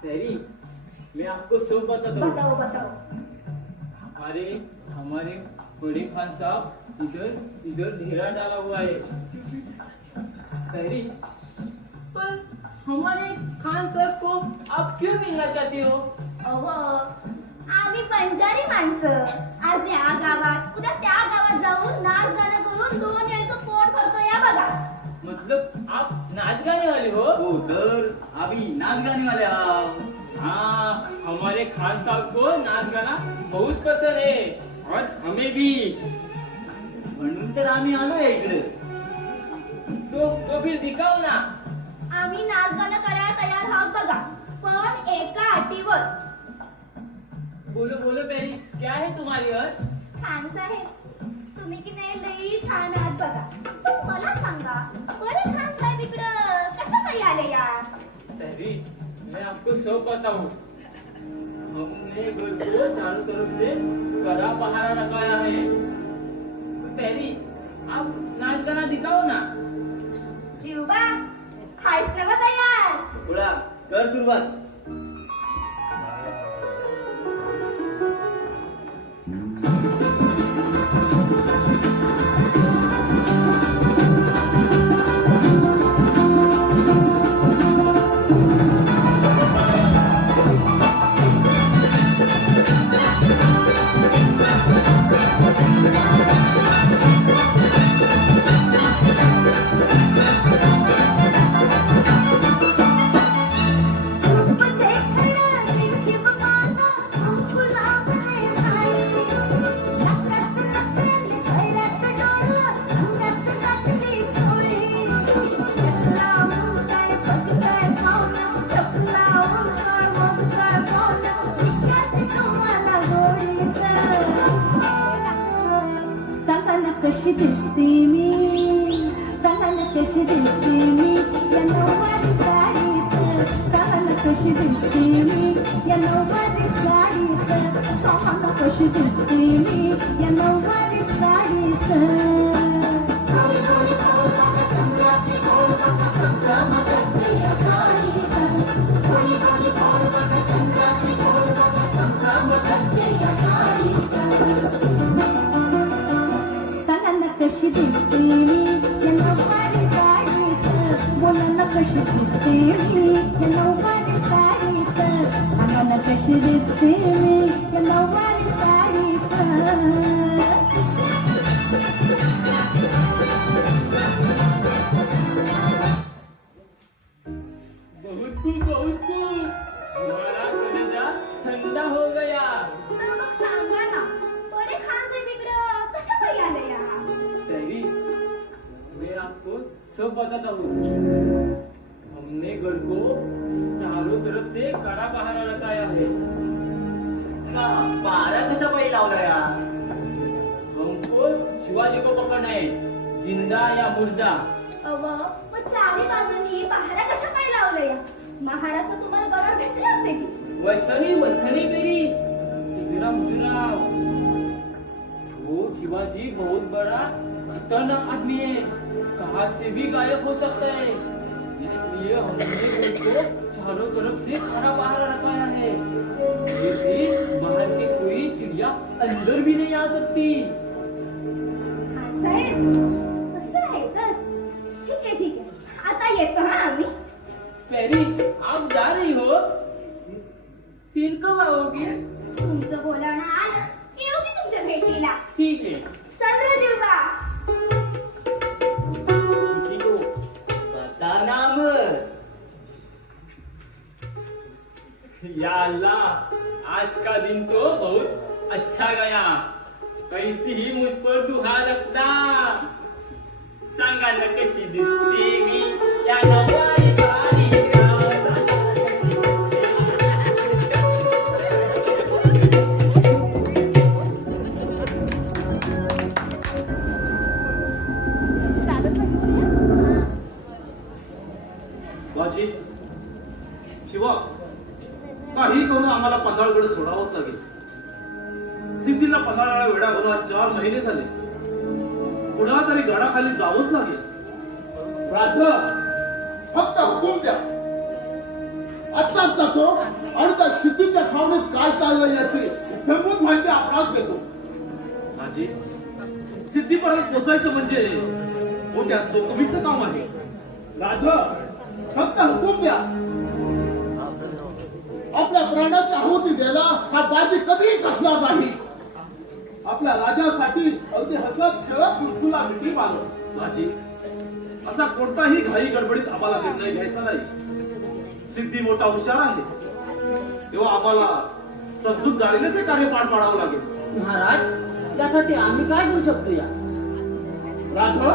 तेरी मैं आपको सब बताता हूँ. बताओ बताओ. हमारे हमारे बड़े खान साहब इधर इधर घेरा डाला हुआ है. तेरी पर हमारे खान साहब को आप क्यों मिलना चाहते हो? अहो, आम्ही बंजारी माणसं. आज या गावात उद्या त्या गावात जाऊन नाच गाणं करून 2 वेळचं पोट भरतो या बघा. मतलब आप नाच गाने वाले हो? हो तर आम्ही नाच गाणे वाले आहोत. हाँ, हमारे खान साहब को नाच गाना बहुत पसंद है और हमें भी. म्हणून तर आम्ही आलोय इकडे. तो फिर दिखाओ ना. आम्ही नाच गाणं करायला तयार आहोत बघा, पण एका अटीवर. बोलो बोलो पहली, क्या है तुम्हारी अट? खान साहेब, तुम्ही की नाही लई छान आहात बघा. पण मला सांगा, बरे खान साहेब इकडं कशा पायी आले या? पहली मैं आपको सब बताऊं. हमने घर को चारों तरफ से कड़ा पहारा लगाया है. पहली आप नाच गाना दिखाओ ना. जीवबा, हायस नव तयार? तुला कर सुरुवात. कशी दिसते मी, सांगा ना कशी दिसते मी या नऊवारी साडीत. सांगा ना कशी दिसते मी या नऊवारी साडीत. सांगा ना कशी दिसते मी या नऊवारी साडीत. कशी दिसते मी या नऊवारी साडीत. बोला ना कशी दिसते मी या नऊवारी साडीत. सांगा ना कशी दिसते मी या नऊवारी साडीत. बहुत खूब हमारा कलेजा ठंडा हो गया. मग सांगा ना, बरे खान साहेब इकडं कशा पायी आले या? तेरी मैं आपको सब बताता हूँ. हमने घर को चारों तरफ से कड़ा पहरा लगाया है। पारा कसा पाहिजे लावला या हमको शिवाजी को पकड़ना है, जिंदा या मुर्दा। अव मग चारी बाजूनी पहारा कशा काय लावलं या? महाराष्ट्र तुम्हाला गडावर भेटले असते की? वैसनी मेरी इतना वो शिवाजी बहुत बड़ा खतरनाक आदमी है, कहां से भी गायब हो सकता है, इसलिए हमने उनको चारों तरफ से खड़ा पहरा लगाया है। फिर बाहर की कोई चिड़िया अंदर भी नहीं आ सकती। हा साहेब, कसं आहे तर? ठीक आहे आता येतो हा आम्ही. पेरी, आप जा रही हो? फिर कब आओगी? तुमचं बोलावणं आलं की येऊ की तुमच्या भेटीला. ठीक है। चल रे जीवा. किसी को पता नाम या अल्लाह, आज का दिन तो बहुत अच्छा गया। कैसी ही मुझ पर दुहा लगता। सांगा न कशी दिसते मी या नववारी साडीत. बाजी शिवा, काही करून आम्हाला पन्हाळगड सोडावंच लागेल. सिद्धीला पन्हाळाला वेढा घालून 4 महिने झाले. कुणाला तरी गडाखाली जावंच लागेल. राजा फक्त हुकूम द्या, आत्ताच जातो आणि त्या सिद्धीच्या छावणीत काय चाललंय याची जमून माहिती आपणास देतो. बाजी, सिद्धीपर्यंत पोहोचायचं म्हणजे मोठ्या चोकमीचं काम आहे. राजा फक्त हुकूम द्या. आपल्या प्राणाची आहुती द्यायला हा बाजी कधीही कसणार नाही. आपल्या राजासाठी अगदी हसत खेळत मृत्यूला मिठी मारत. बाजी, असा कोणताही घाई गडबडीत आम्हाला निर्णय घ्यायचा नाही. सिद्धी मोठा हुशार आहे, तेव्हा आम्हाला समजूतदारीनेच हे कार्य पार पाडावं लागेल. महाराज, त्यासाठी आम्ही काय करू शकतो या? राजा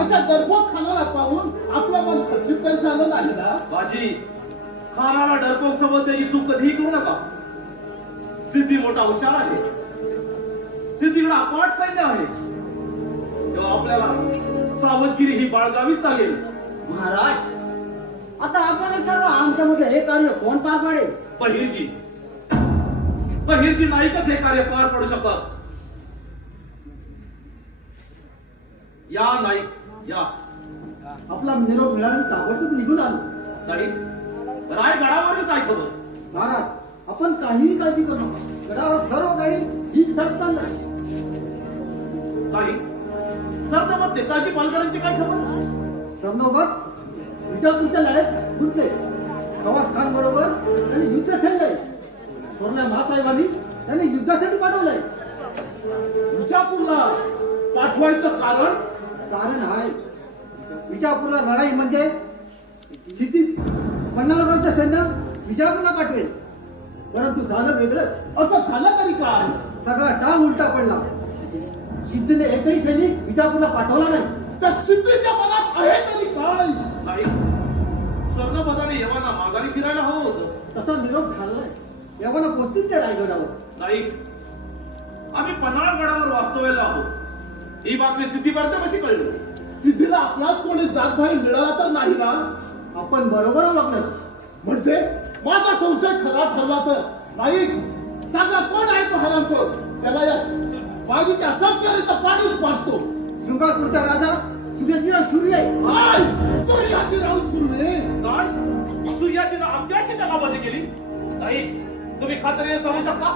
अशा डरपोक खानाला पाहून आपलं मन खच्चित काही झालं नाही ना? बाजी, खानाला डरपोक समजण्याची चूक कधीही करू नका. सिद्धी मोठा हुशार आहे, सिद्धीकडे अफाट सैन्य आहे, तेव्हा आपल्याला सावधगिरी ही बाळगावीच लागेल. महाराज, आता आपण सर्व आमच्यामध्ये हे कार्य कोण पार पाडेल? बहिर्जी नाईकच हे कार्य पार पाडू शकतात. या नाईक या. आपला निरोप मिळाला ताबडतोब निघून आलो. नाईक, राय गडावरील काय खबर? महाराज, आपण काहीही काळजी करू नका. गडावर सर्व काही ठीकठाक चाललंय. नाईक, सरदमत नेताजी पालकरांची काय खबर? सरनोबत विजापूरच्या लढ्यात गुंतले. गवास खान बरोबर त्यांनी युद्ध खेळलंय. थोरल्या महासाहेबांनी त्यांनी युद्धासाठी पाठवलंय. विजापूरला पाठवायचं कारण आहे, विजापूरला लढाई म्हणजे सिद्धी पन्हाळगडचं सैन्य विजापूरला पाठवेल. परंतु झालं वेगळं. असं झालं तरी काय? सगळा डाव उलटा पडला. सिद्धीने एकही सैनिक विजापूरला पाठवला नाही. त्या सिद्धीच्या मनात आहे तरी काय? नाईक, सरदमताने येवाना माघारी फिरायला हवं होतं. तसा निरोप झालाय. एव्हाना पोहोचतील ते रायगडावर. नाईक, आम्ही पन्हाळगडावर वास्तव्याला आहोत. ही बातमी सिद्धीपर्यंत कशी कळली? सिद्धीला आपलाच कोणी जातभाई मिळाला तर नाही ना? आपण बरोबर ओळखलं. म्हणजे माझा संशय खरा ठरला तर नाईक सांगा, कोण आहे तो हरामखोर? त्याला या बाजूच्या संसारीचं पाणीच पाजतो. शृंगारपूरचा राजा सूर्यजीराव सुर्वे आहे. काय सूर्याजीराव सुर्वे? काय सूर्याजीनं आमच्याशी दगाबाजी केली? नाईक, तुम्ही खात्रीने सांगू शकता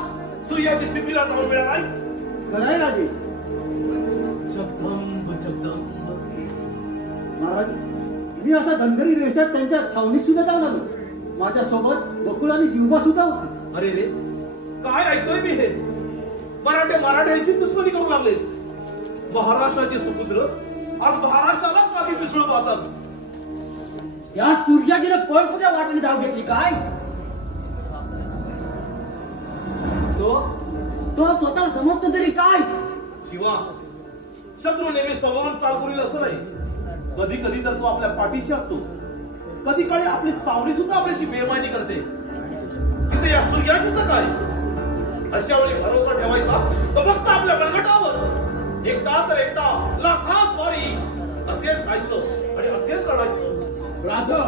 सूर्याजी सिद्धीला जाऊन मिळाला नाही? खरंय राजे. जगदंब जगदंब. महाराज, मी आता धनगरी रेषात त्यांच्या छावणीत सुद्धा जाऊन आलो. माझ्यासोबत बकुळ आणि जिवबा सुद्धा होते. अरे रे, काय ऐकतोय मी हे? मराठ्याशी दुश्मनी करू लागले. महाराष्ट्राचे सुपुत्र आज महाराष्ट्रालाच मागे मिसळून पाहतात. या सूर्याजीनं पळपुऱ्या वाटेने धाव घेतली काय? तो स्वतःला समजतो तरी काय? शिवा, शत्रू नेहमी समोरून चाल करील असं नाही. कधी कधी तर तो आपल्या पाठीशी असतो. कधी काळी आपली सावली सुद्धा आपल्याशी बेमानी करते. तिथे या सूर्याचीच काय? अशा वेळी भरोसा ठेवायचा तो फक्त आपल्या बळकटावर. एकटा तर एकटा, लाखास वारी. असेच राहायचं आणि असेच लढायचं. राजा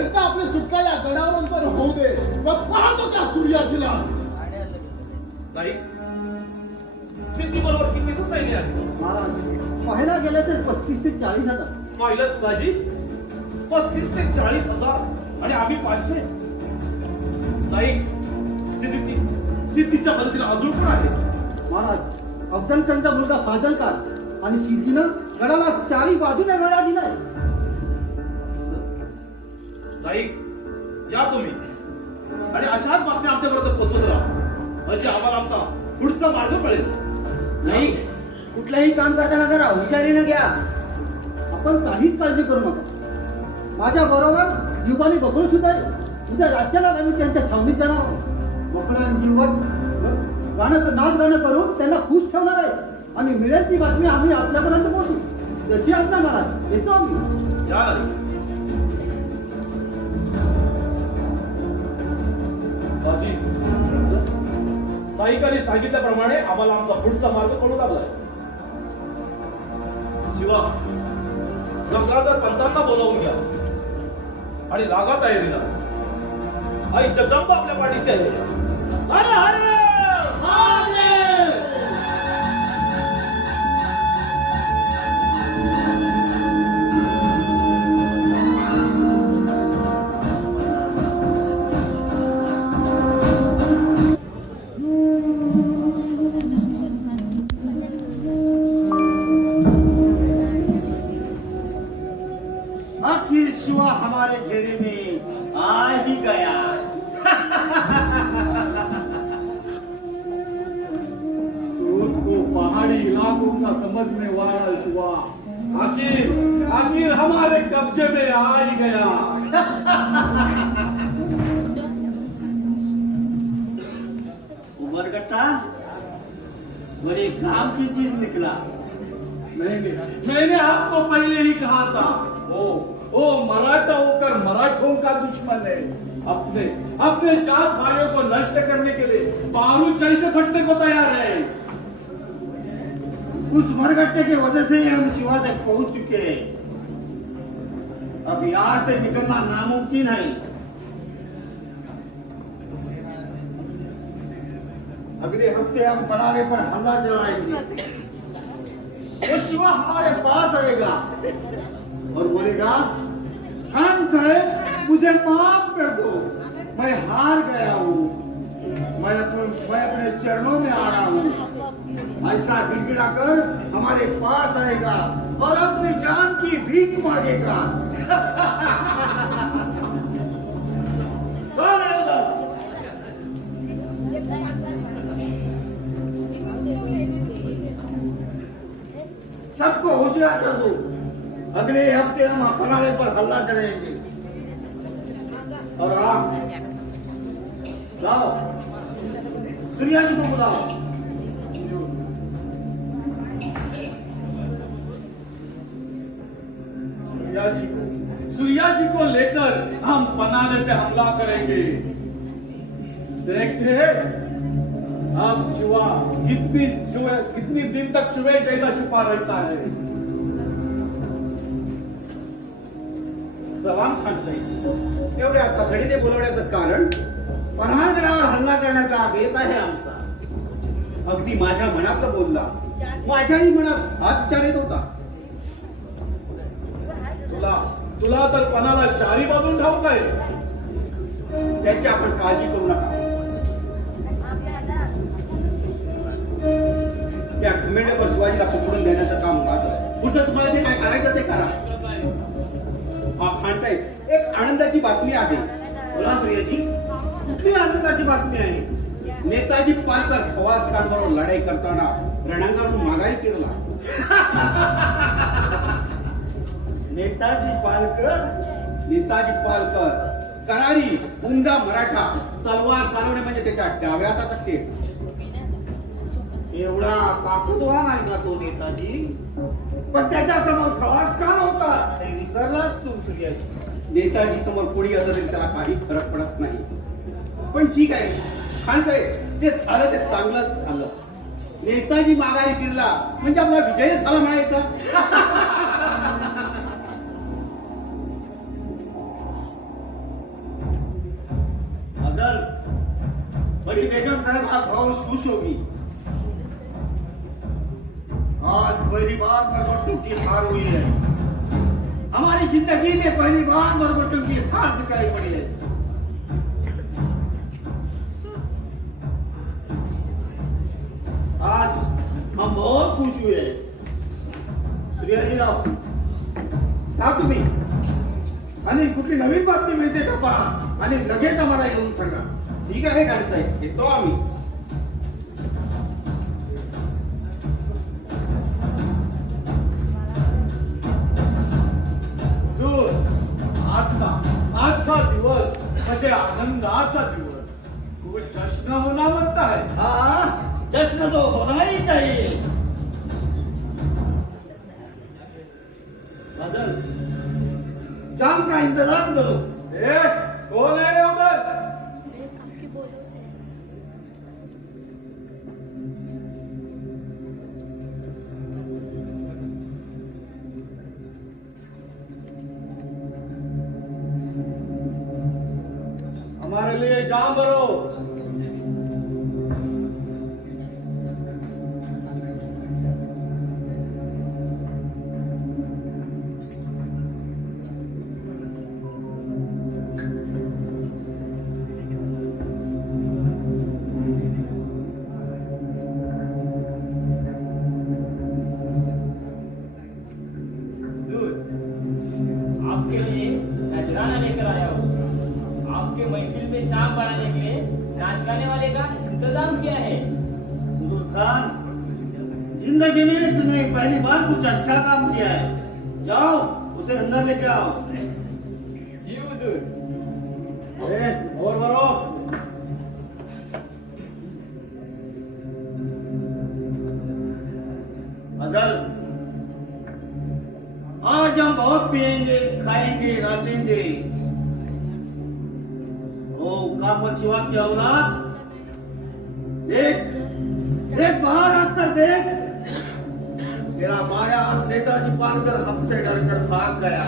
एकदा आपली सुटका या गडावरून होऊ दे. मग पाहतो त्या सूर्याची लाट. नाही, सिद्धी बरोबर किती सैन्य आहे? महाराज पाहायला गेलं तर 35 ते 40 हजार. पाहिलं बाजी, 35 ते 40 हजार आणि आम्ही 500. नाही, सिद्धीच्या मदतीला अजून पण आहे. महाराज अफजलखानचा मुलगा फाजलखान आणि सिद्धीनं गडाला चारी बाजूने वेढा दिलाय. नाही, या तुम्ही आणि अशाच बातम्या आमच्यापर्यंत पोहोचवत राहा. म्हणजे आम्हाला आमचा पुढचा मार्ग कळेल. नाही, कुठलंही काम करताना जरा हुशारीनं घ्या. आपण काहीच काळजी करू नका. माझ्या बरोबर युवानी बकळ सुद्धा आहे. उद्या राज्याला आम्ही त्यांच्या छावणीत जाणार आहोत. बकळ्यांनी नाच गाणं करून त्यांना खुश ठेवणार आहे आणि मिळेल ती बातमी आम्ही आपल्यापर्यंत पोहोचू. जशी आज्ञा महाराज, येतो आम्ही. या नाही. बाजी, नाईकांनी सांगितल्याप्रमाणे आम्हाला आमचा पुढचा मार्ग कळू लागलाय. शिवा, गंगाधर पंतांना बोलावून घ्या आणि लागा तयारीला. आई जगदंबा आपल्या पाठीशी आहे. हरे हरे आखिर शिवा हमारे घेरे में आ ही गया. को पहाड़ी इलाकों का समझने वाला शिवा आखिर हमारे कब्जे में आ ही गया. उमरगट्टा बड़े काम की चीज निकला. मैंने आपको पहले ही कहा था. ओ मराठा होकर मराठों का दुश्मन है. अपने जात भाइयों को नष्ट करने के लिए बारूद जैसे फटने को तैयार है. उस मरगट्टे की वजह से ही हम शिवा तक पहुंच चुके हैं. अब यहां से निकलना नामुमकिन है. अगले हफ्ते हम बनाने पर हमला चलाएंगे. वो शिवा हमारे पास आएगा और बोलेगा, खान साहब मुझे माफ कर दो, मैं हार गया हूँ, मैं अपने चरणों में आ रहा हूँ. ऐसा गिड़गिड़ा कर हमारे पास आएगा और अपनी जान की भीख मांगेगा. कौन है उधर? सबको होशियार कर दो. अगले हफ्ते हम अपनाने पर हल्ला चढ़ाएंगे. और हाँ, जाओ सूर्या जी को बुलाओ. सूर्या जी को लेकर हम बनाने पे हमला करेंगे. देखते हैं अब शिवा कितनी दिन तक चुहे जैसा छुपा रहता है. सलाम खान साहेब, एवढ्या तातडीने बोलवण्याचं कारण पन्हाळगडावर हल्ला करण्याचा बेत आहे आमचा. अगदी माझ्या मनातलं बोलला. माझ्याही मनात आश्चर्य होता. तुला तर पणाला चारी बाजून ठाऊक आहे. त्याची आपण काळजी करू नका. त्या खमेंडेकर शिवाजीला पकडून देण्याचं काम माझं. पुढचं तुम्हाला ते काय करायचं ते करा. खान साहेब, एक आनंदाची बातमी आहे. बोला सूर्याजी, कुठली आनंदाची बातमी आहे? नेताजी पालकर खवासकांबरोबर लढाई करताना रणांगणातून माघारी फिरला. नेताजी पालकर करारी उमदा मराठा. तलवार चालवणे म्हणजे त्याच्या डाव्या हाताचा खेळ. एवढा ताकदवान आहे का तो नेताजी? पण त्याच्या समोर खवासखान होता हे विसरलास तू सूर्याजी. नेताजी समोर कोणी असं तरी त्याला काही फरक पडत नाही. पण ठीक आहे खान साहेब, जे झालं ते चांगलंच झालं. नेताजी माघारी फिरला म्हणजे आपला विजय झाला म्हणायचा. अजल, बड़ी बेगम साहब आप बहुत खुश होगी. आज पहली बार मरगट्टू की हार हुई है. हमारी जिंदगी में पहली बार मरगट्टू की हार दिखाई पड़ी है. आज हम बहुत खुश हुए. सूर्याजीराव, जा तुम्ही आणि कुठली नवीन बातमी मिळते का पहा आणि लगेच आम्हाला येऊन सांगा. ठीक आहे गाडी साहेब, येतो आम्ही. आजचा दिवस म्हणजे आनंदाचा दिवस. कुछ जश्न होना बनता है. हाँ, जश्न तो होना ही चाहिए. अजल, जाम का इंतजाम करो. कौन है रे उधर? हमारे लिए जाम भरो. आपके लिए नजराना लेकर आया हूँ. आपके महफिल में शाम बढ़ाने के लिए नाच गाने वाले का इंतजाम किया है. सुरूर खान, जिंदगी में तूने पहली बार कुछ अच्छा काम किया है. जाओ उसे अंदर लेके आओ. जी हुजूर. और भरो. अजल, आज हम बहुत पिएंगे, खाएंगे, नाचेंगे. ओ कामत शिवा की औलाद, देख देख बाहर आकर देख. तेरा माया अब नेताजी पालकर हमसे डरकर भाग गया.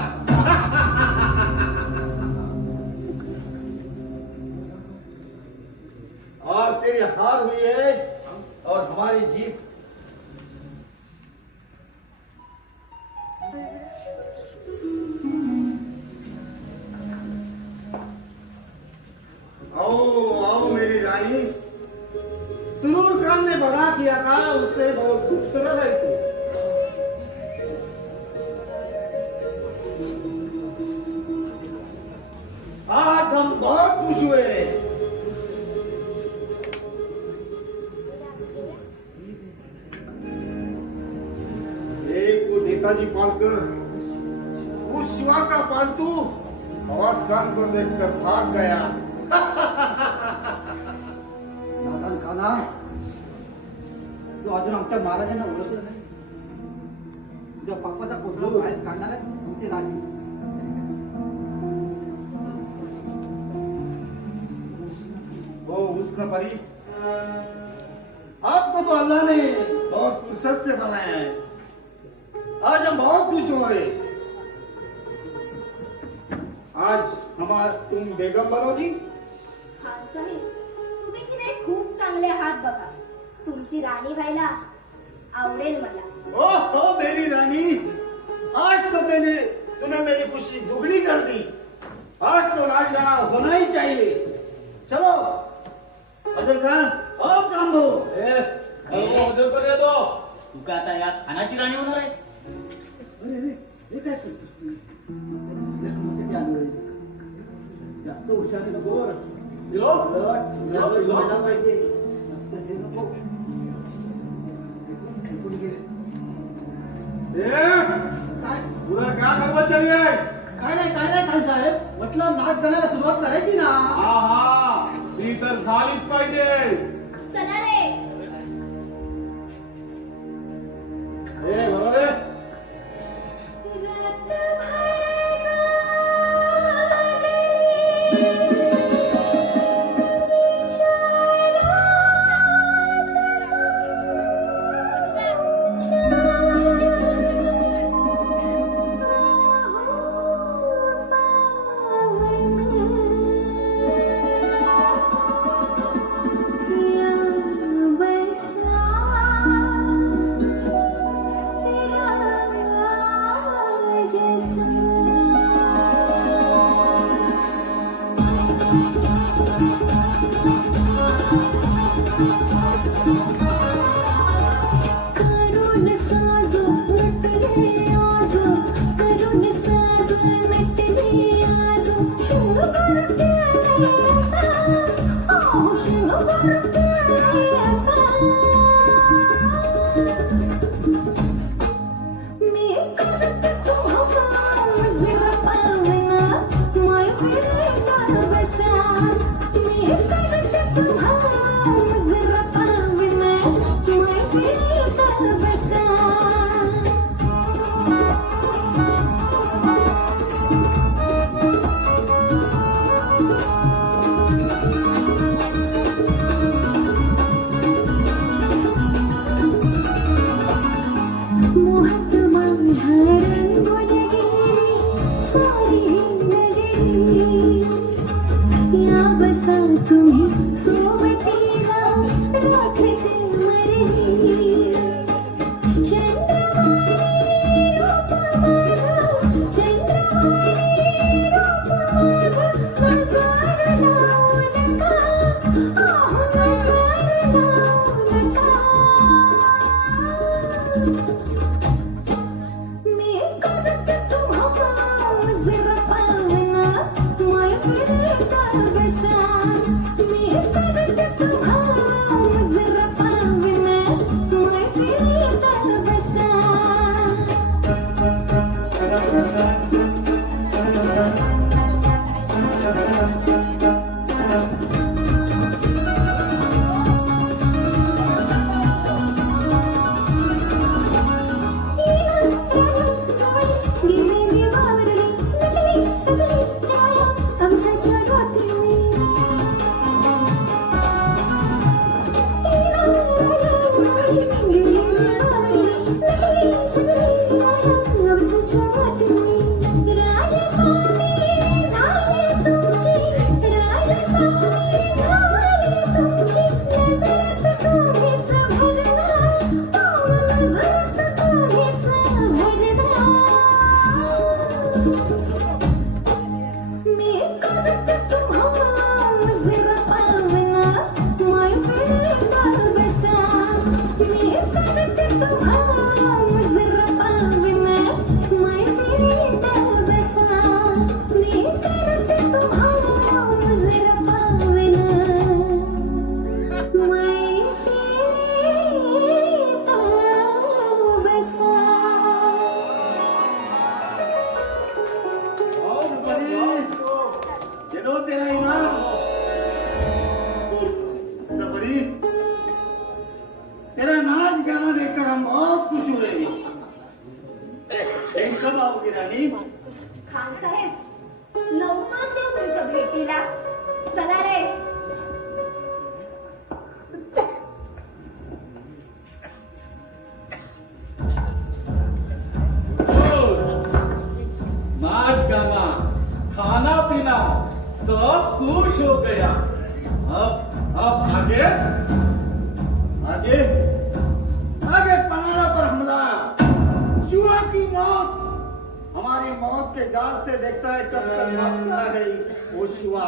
आज तेरी हार हुई है और हमारी जीत. आओ आओ मेरी रानी. सुरूर खान ने बड़ा किया था, उससे बहुत खूबसूरत है तू. आज हम बहुत खुश हुए. एक को नेताजी पालकर, उस शिवा का पालतू फवाज खान को देखकर भाग गया. नादान खाना, तू अजून आमच्या महाराजांना ओळखलं नाही. तुझ्या पापाचा कोठला बाहेर काढणार आहे तुमचे राजे. ओ हुस्न परी, आपको तो अल्लाह ने बहुत फुर्सत से बनाया है. आज हम बहुत खुश हुए. आज तुम बेगम बनोगी. खान साहेब, तुम्ही की नाही खूप चांगले आहात बघा. तुमची राणी व्हायला आवडेल मला. ओह मेरी रानी, आज तो तूने मेरी खुशी दुगनी कर दी. आज तो नाच गाना होना ही चाहिए. चलो अजल खान, अब काम करो. ऑर्डर कर दे दो. तू का आता या खानाची राणी होणार आहेस? अरे अरे, हे काय करतोस? जश्नासाठी आलोय. जास्त हुशारी नको. दिलो? व्हायला पाहिजे. जास्त हे नको. ऐकून घे. काय उधर क्या खबर चली है? काय नाही खान साहेब, म्हटलं नाच गाण्याला सुरुवात करायची ना. हा, ती तर झालीच पाहिजे. चला रे. बरोबर आहे. रात्रभर आओगे रानी? खान साहेब लवकरच येऊ तुमच्या भेटीला. चला रे. नाच गाना खाना पीना सब कुछ हो गया. अब आगे आगे आगे पलाना पर हमला, शिवा की मौत. हमारी मौत के जाल से देखता है कब तक भागता है वो शिवा.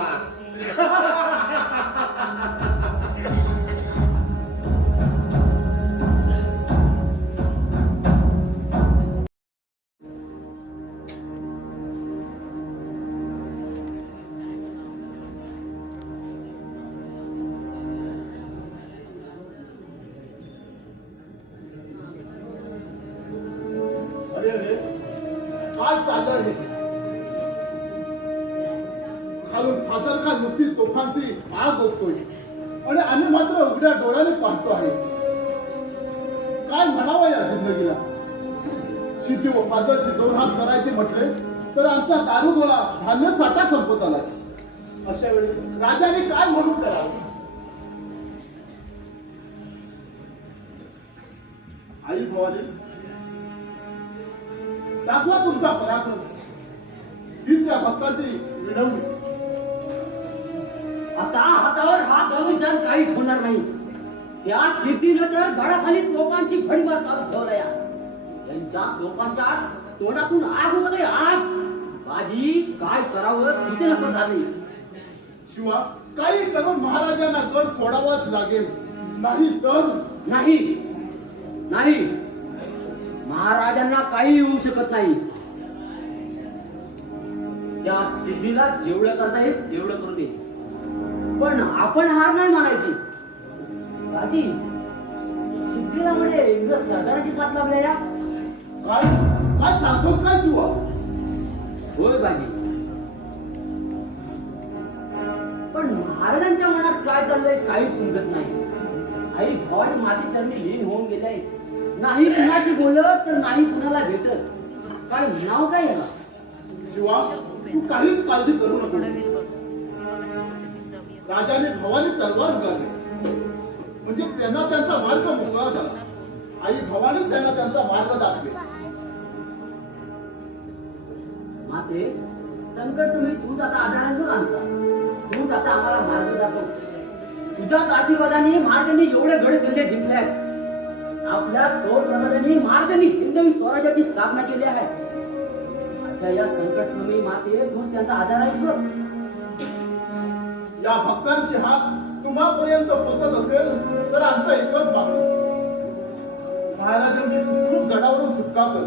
अरे अरे काय चाललं हे? खालून फाजल खान नुसती तोफांची आग ओकतोय आणि आम्ही मात्र उघड्या डोळ्याने पाहतो आहे. काय म्हणावं या जिंदगीला? सिद्धी व फाजलशी दोन हात करायचे म्हटले तर आमचा दारू गोळा धान्य साठा संपत आलाय. अशा वेळी राजाने काय म्हणून करावं? आई भवानी, दाखवा तुमचा पराक्रम. हीच या भक्ताची विनवणी. आता हातावर हात घालून छान काहीच होणार नाही. त्या सिद्धीनं तर गळाखाली तोफांची भडीमार चालू ठेवला. यांच्या तोफांच्या तोंडातून आग होते आग. बाजी काय करावं तिथे नसं झाले. शिवा, काही करून महाराजांना गड सोडावाच लागेल. नाही तर नाही नाही महाराजांना काही होऊ शकत नाही. त्या सिद्धीला जेवढं करता येईल तेवढं करू दे, पण आपण हार नाही मानायची. बाजी सिद्धीला म्हणजे इंग्रज सरदाराची साथ लाभल्या या. काय काय सांगतोस काय शिवा? होय बाजी, पण महाराजांच्या मनात काय चाललंय काहीच उमगत नाही. आई भवानी माती चरणी लीन होऊन गेले. नाही कुणाशी बोलत तर नाही कुणाला भेटत. काय नाव काय याला? शिवा, तू काहीच काळजी करू नकोस. राजाने भवानी तलवार उगारली म्हणजे त्यांना त्यांचा मार्ग मोकळा झाला. आई भवानीच त्यांना त्यांचा मार्ग दाखवे. माते संकट समय तूच आता आधार बघ आमचा. तूच आता आम्हाला मार्ग दाखव. तुझ्याच आशीर्वादाने महाराजांनी एवढे गड किल्ले जिंकल्यात. आपल्याच थोर प्रसादाने महाराजांनी हिंदवी स्वराज्याची स्थापना केली आहे. अशा या संकट समय माते तूच त्यांचा आधार आहेस बघ. या भक्तांची हात तुम्हापर्यंत पोचत असेल तर आमचा एकच मागणं, महाराजांची सुखरूप गडावरून सुटका कर.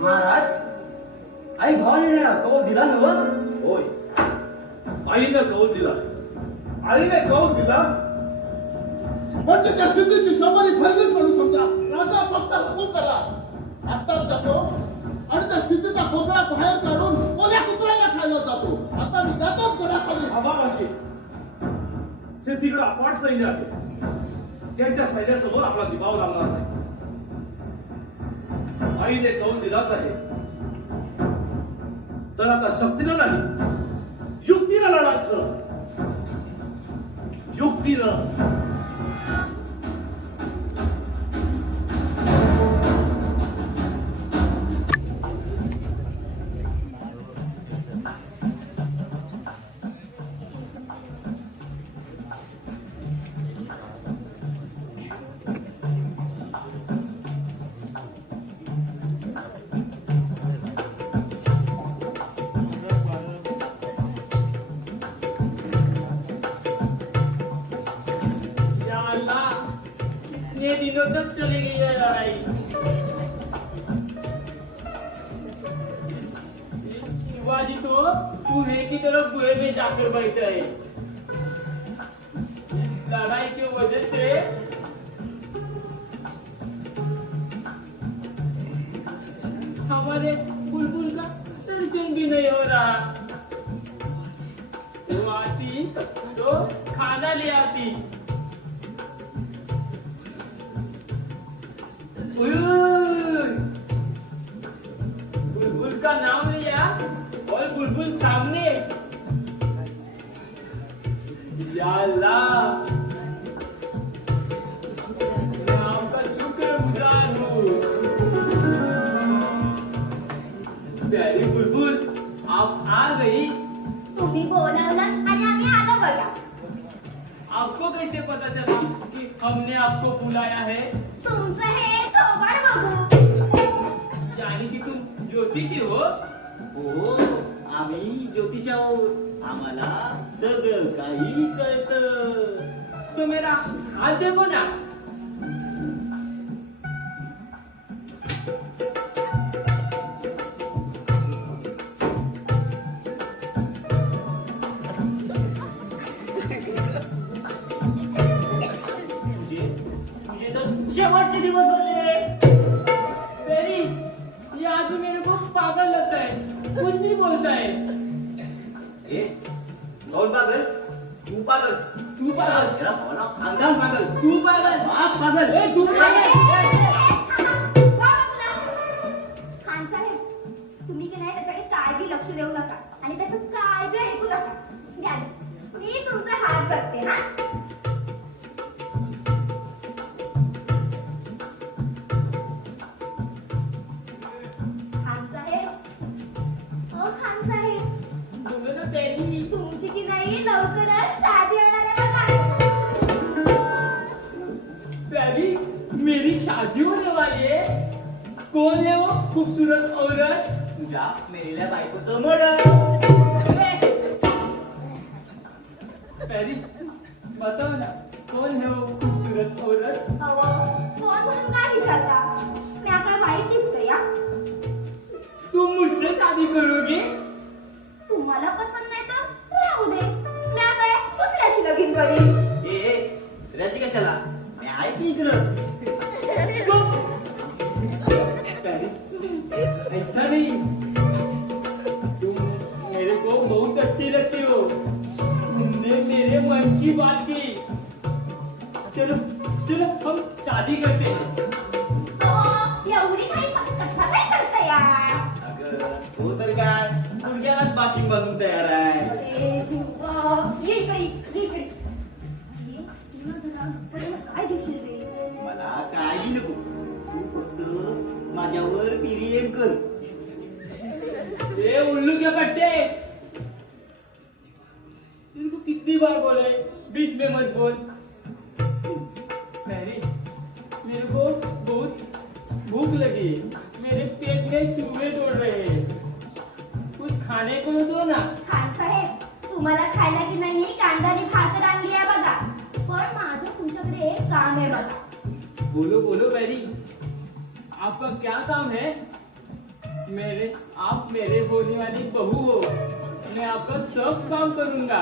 महाराज आई भवानीने कौल दिला नव्ह? होय, आईनं कौल दिला. आईने कौल दिला म्हणजे त्या सिद्धीची शंभरी भरलीच म्हणून समजा. राजा फक्त हुकूम करा, आत्ताच जातो आणि त्या सिद्धीचा कोपरा बाहेर काढून ओल्या कुत्र्यांना खायला जातो. आता मी जातोच गडाखाली. आबाबाशी सिद्धीकडे अपाट सैन्य आहे. त्यांच्या सैन्यासमोर आपला दिवाव लागणार नाही. आईने कौल दिलाच आहे, तर आता शक्तीनं नाही युक्तीनं लढायचं. युक्तीनं. कितने दिनों तक चलेगी ये लड़ाई? शिवाजी तो चूहे की तरफ कुएं में जाकर बैठा है. इस लड़ाई की वजह से हमारे बुलबुल का दर्शन भी नहीं हो रहा। वो आती तो खाना ले आती। बुलबुल का नाम लिया और बुलबुल सामने। या अल्लाह, मैं आपका शुक्रगुजार हूँ। प्यारी बुलबुल, आप आ गई। तुम्ही बोलावलं आणि आम्ही आलो बघा. आपको कैसे पता चला कि हमने आपको बुलाया है? तुमचं हे थोबाड बघू. यानी कि तुम ज्योतिषी हो? हो, आम्ही ज्योतिष आहोत. आम्हाला सगळं काही कळतं. तो मेरा हाथ देखो ना. तुझे तर शेवटचे दिवस होते. पेरी, ये आदमी मेरे को पागल लगता है. कुछ भी बोलता है. ए, कौन पागल? तू पागल. तू पागल. तेरा पूरा खानदान पागल. तू पागल. बाप पागल. ए, तू पागल. खान साहेब, तुम्ही की नाही त्याच्याकडे काय बी लक्ष देऊ नका आणि त्याचं काय बी ऐकू नका. घ्या, मी तुमचे हात बघते ना. खान साहेब, ओ खान साहेब, बोलो ना पेरी. तुमची की नाही लवकरच शादी होणार आहे बघा. प्यारी, मेरी शादी होने वाली है. कौन है वो खूबसूरत औरत? तुझ्या मेलेल्या बायकोचं मरण. प्यारी, बताओ ना, कौन है वो खूबसूरत औरत? अहो, फोन करून काय विचारता? मी काय वाईट दिसतंय या? तुम मुझसे शादी करोगी? तुम्हाला पसंत नाही तर राहू दे. मी काय दुसऱ्याशी लगीन करीन. ए, दुसऱ्याशी कशाला? मी आहे की इकडं. प्यारी, ऐसा नहीं. तुम मेरे को बहुत अच्छी लगती हो. तुमने मेरे मन की बात की. चलो चलो, हम शादी करते हैं. एवढी काही कशा काय करता या? अगं, हो तर काय, गुडघ्यालाच बाशिंग बांधून तयार आहे. अरे जीवा, ये इकडे, ये इकडे. ये, ये ना जरा, पण मग काय घेशील रे? मला काही नको. तू फक्त माझ्यावर पिरियड कर. ए उल्लू के पट्टे, तेरे को कितनी बार बोले बीच में मत बोल. प्यारी, मेरे को बहुत भूख लगी. मेरे पेट में चूहे दौड़ रहे हैं. कुछ खाने को दो ना. खान साहेब, तुम्हाला खायला की नाही कांदा आणि भाकर आणली आहे बघा. पण माझं तुमच्याकडे एक काम आहे बघा. बोलो बोलो प्यारी, आपका क्या काम है? आप मेरे होने वाली बहू हो. मैं आपका सब काम करूंगा.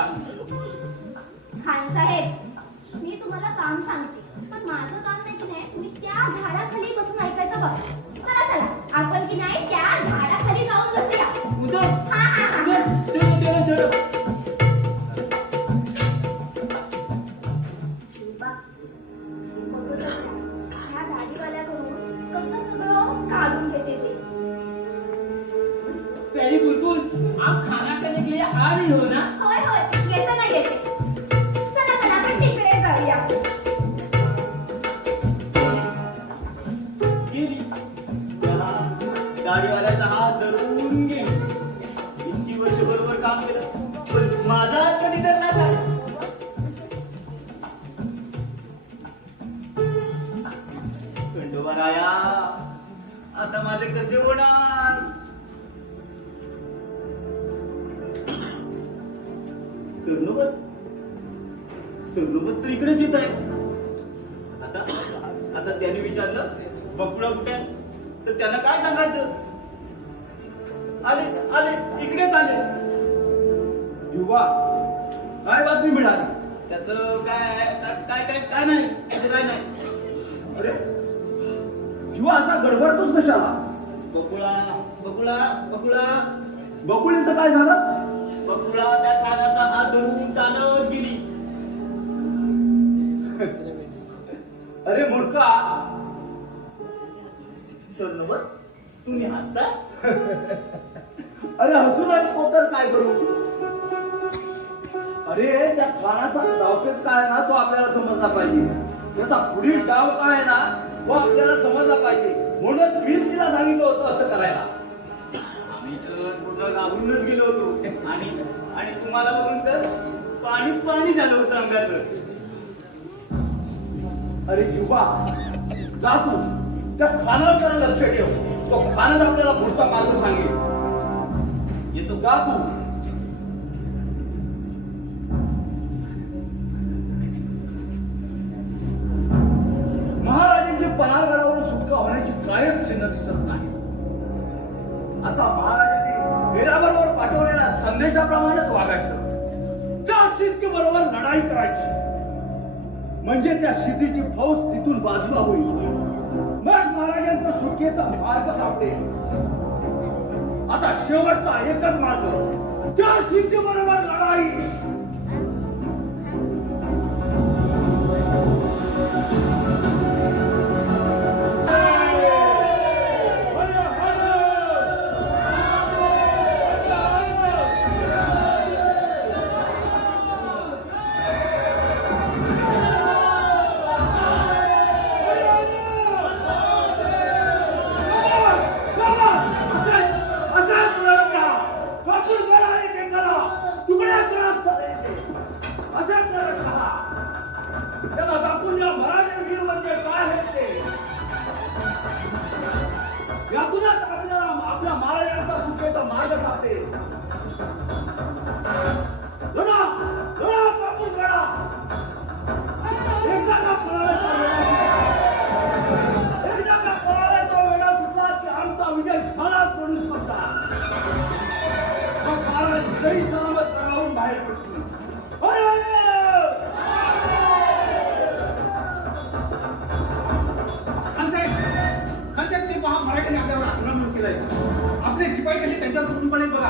खान साहेब, मी तुम्हाला काम सांगते, पण माझं काम नाही की नाही तुम्ही त्या झाडाखाली बसून ऐकायचं बघा. चला चला, आपण की नाही त्या झाडाखाली जाऊन बसूया. उधर हा हा हा. उधर, चलो चलो चलो. शिल्पा, बघत होत्या, ह्या गाडीवाल्याकडून कसं सगळं काढून घेते ते. प्यारी बुलबुल, आप खाना खाने के लिए आ रही हो ना? होय होय, येते ना येते. चला चला, आपण तिकडे जाऊया. गेली. त्याला गाडीवाल्याचा हात धरून गेली. इतकी वर्ष बरोबर काम केलं, पण माझा हात कधी धरला नाही. खंडोबाराया, आता माझे कसे होणार? सरनोबत तर इकडेच येत आहे. आता त्याने विचारलं बकुळा कुठे आहे? तर त्यांना काय सांगायचं? आले आले इकडेच आले. युवा, काय बातमी मिळाली? त्याचं काय काय काय काय नाही, त्याचं काय नाही. अरे युवा, असा गडबडतोच कशाला? बकुळा बकुळा बकुळा बकुळीचं काय झालं? बकुळा त्या खानाचा हात धरून चालत गेली. अरे मूर्खा, सोनवर तुम्ही हसता. अरे हसून तर काय करू? अरे त्या खानाचा डावपेच काय आहे ना तो आपल्याला समजला पाहिजे. त्याचा पुढील डाव काय आहे ना तो आपल्याला समजला पाहिजे. म्हणून मीच तिला सांगितलं होतं असं करायला. आम्ही तर पूर्ण घाबरूनच गेलो होतो आणि तुम्हाला बघून तर पाणी पाणी झालं होतं अंगाचं. अरे युवा, जा तू त्या खानावर जरा लक्ष ठेव. तो खानच आपल्याला पुढचा मार्ग सांगेल. येतो का तू? महाराजांची पन्हाळगडावरून सुटका होण्याची कायम चिन्ह दिसत नाही. आता महाराजांनी हेराबरोबर पाठवलेल्या संदेशाप्रमाणेच वागायचं. त्या सिद्धी बरोबर लढाई करायची म्हणजे त्या सिद्धीची फौज तिथून बाजूला होईल. मग महाराजांचा सुटकेचा मार्ग सापडेल. आता शेवटचा एकच मार्ग, त्या सिद्धी बरोबर लढाई. आपल्या महाराजांचा सुटकेचा मार्ग सापडेल. विजय झालाच म्हणून समजा. मग महाराज सही सलामत करावून बाहेर पडतील. खानसाहेब ते पहा, मराठ्याने आपल्यावर आक्रमण केलंय. आपले शिपाई कसे त्यांच्यावर तुटून पडेल बघा.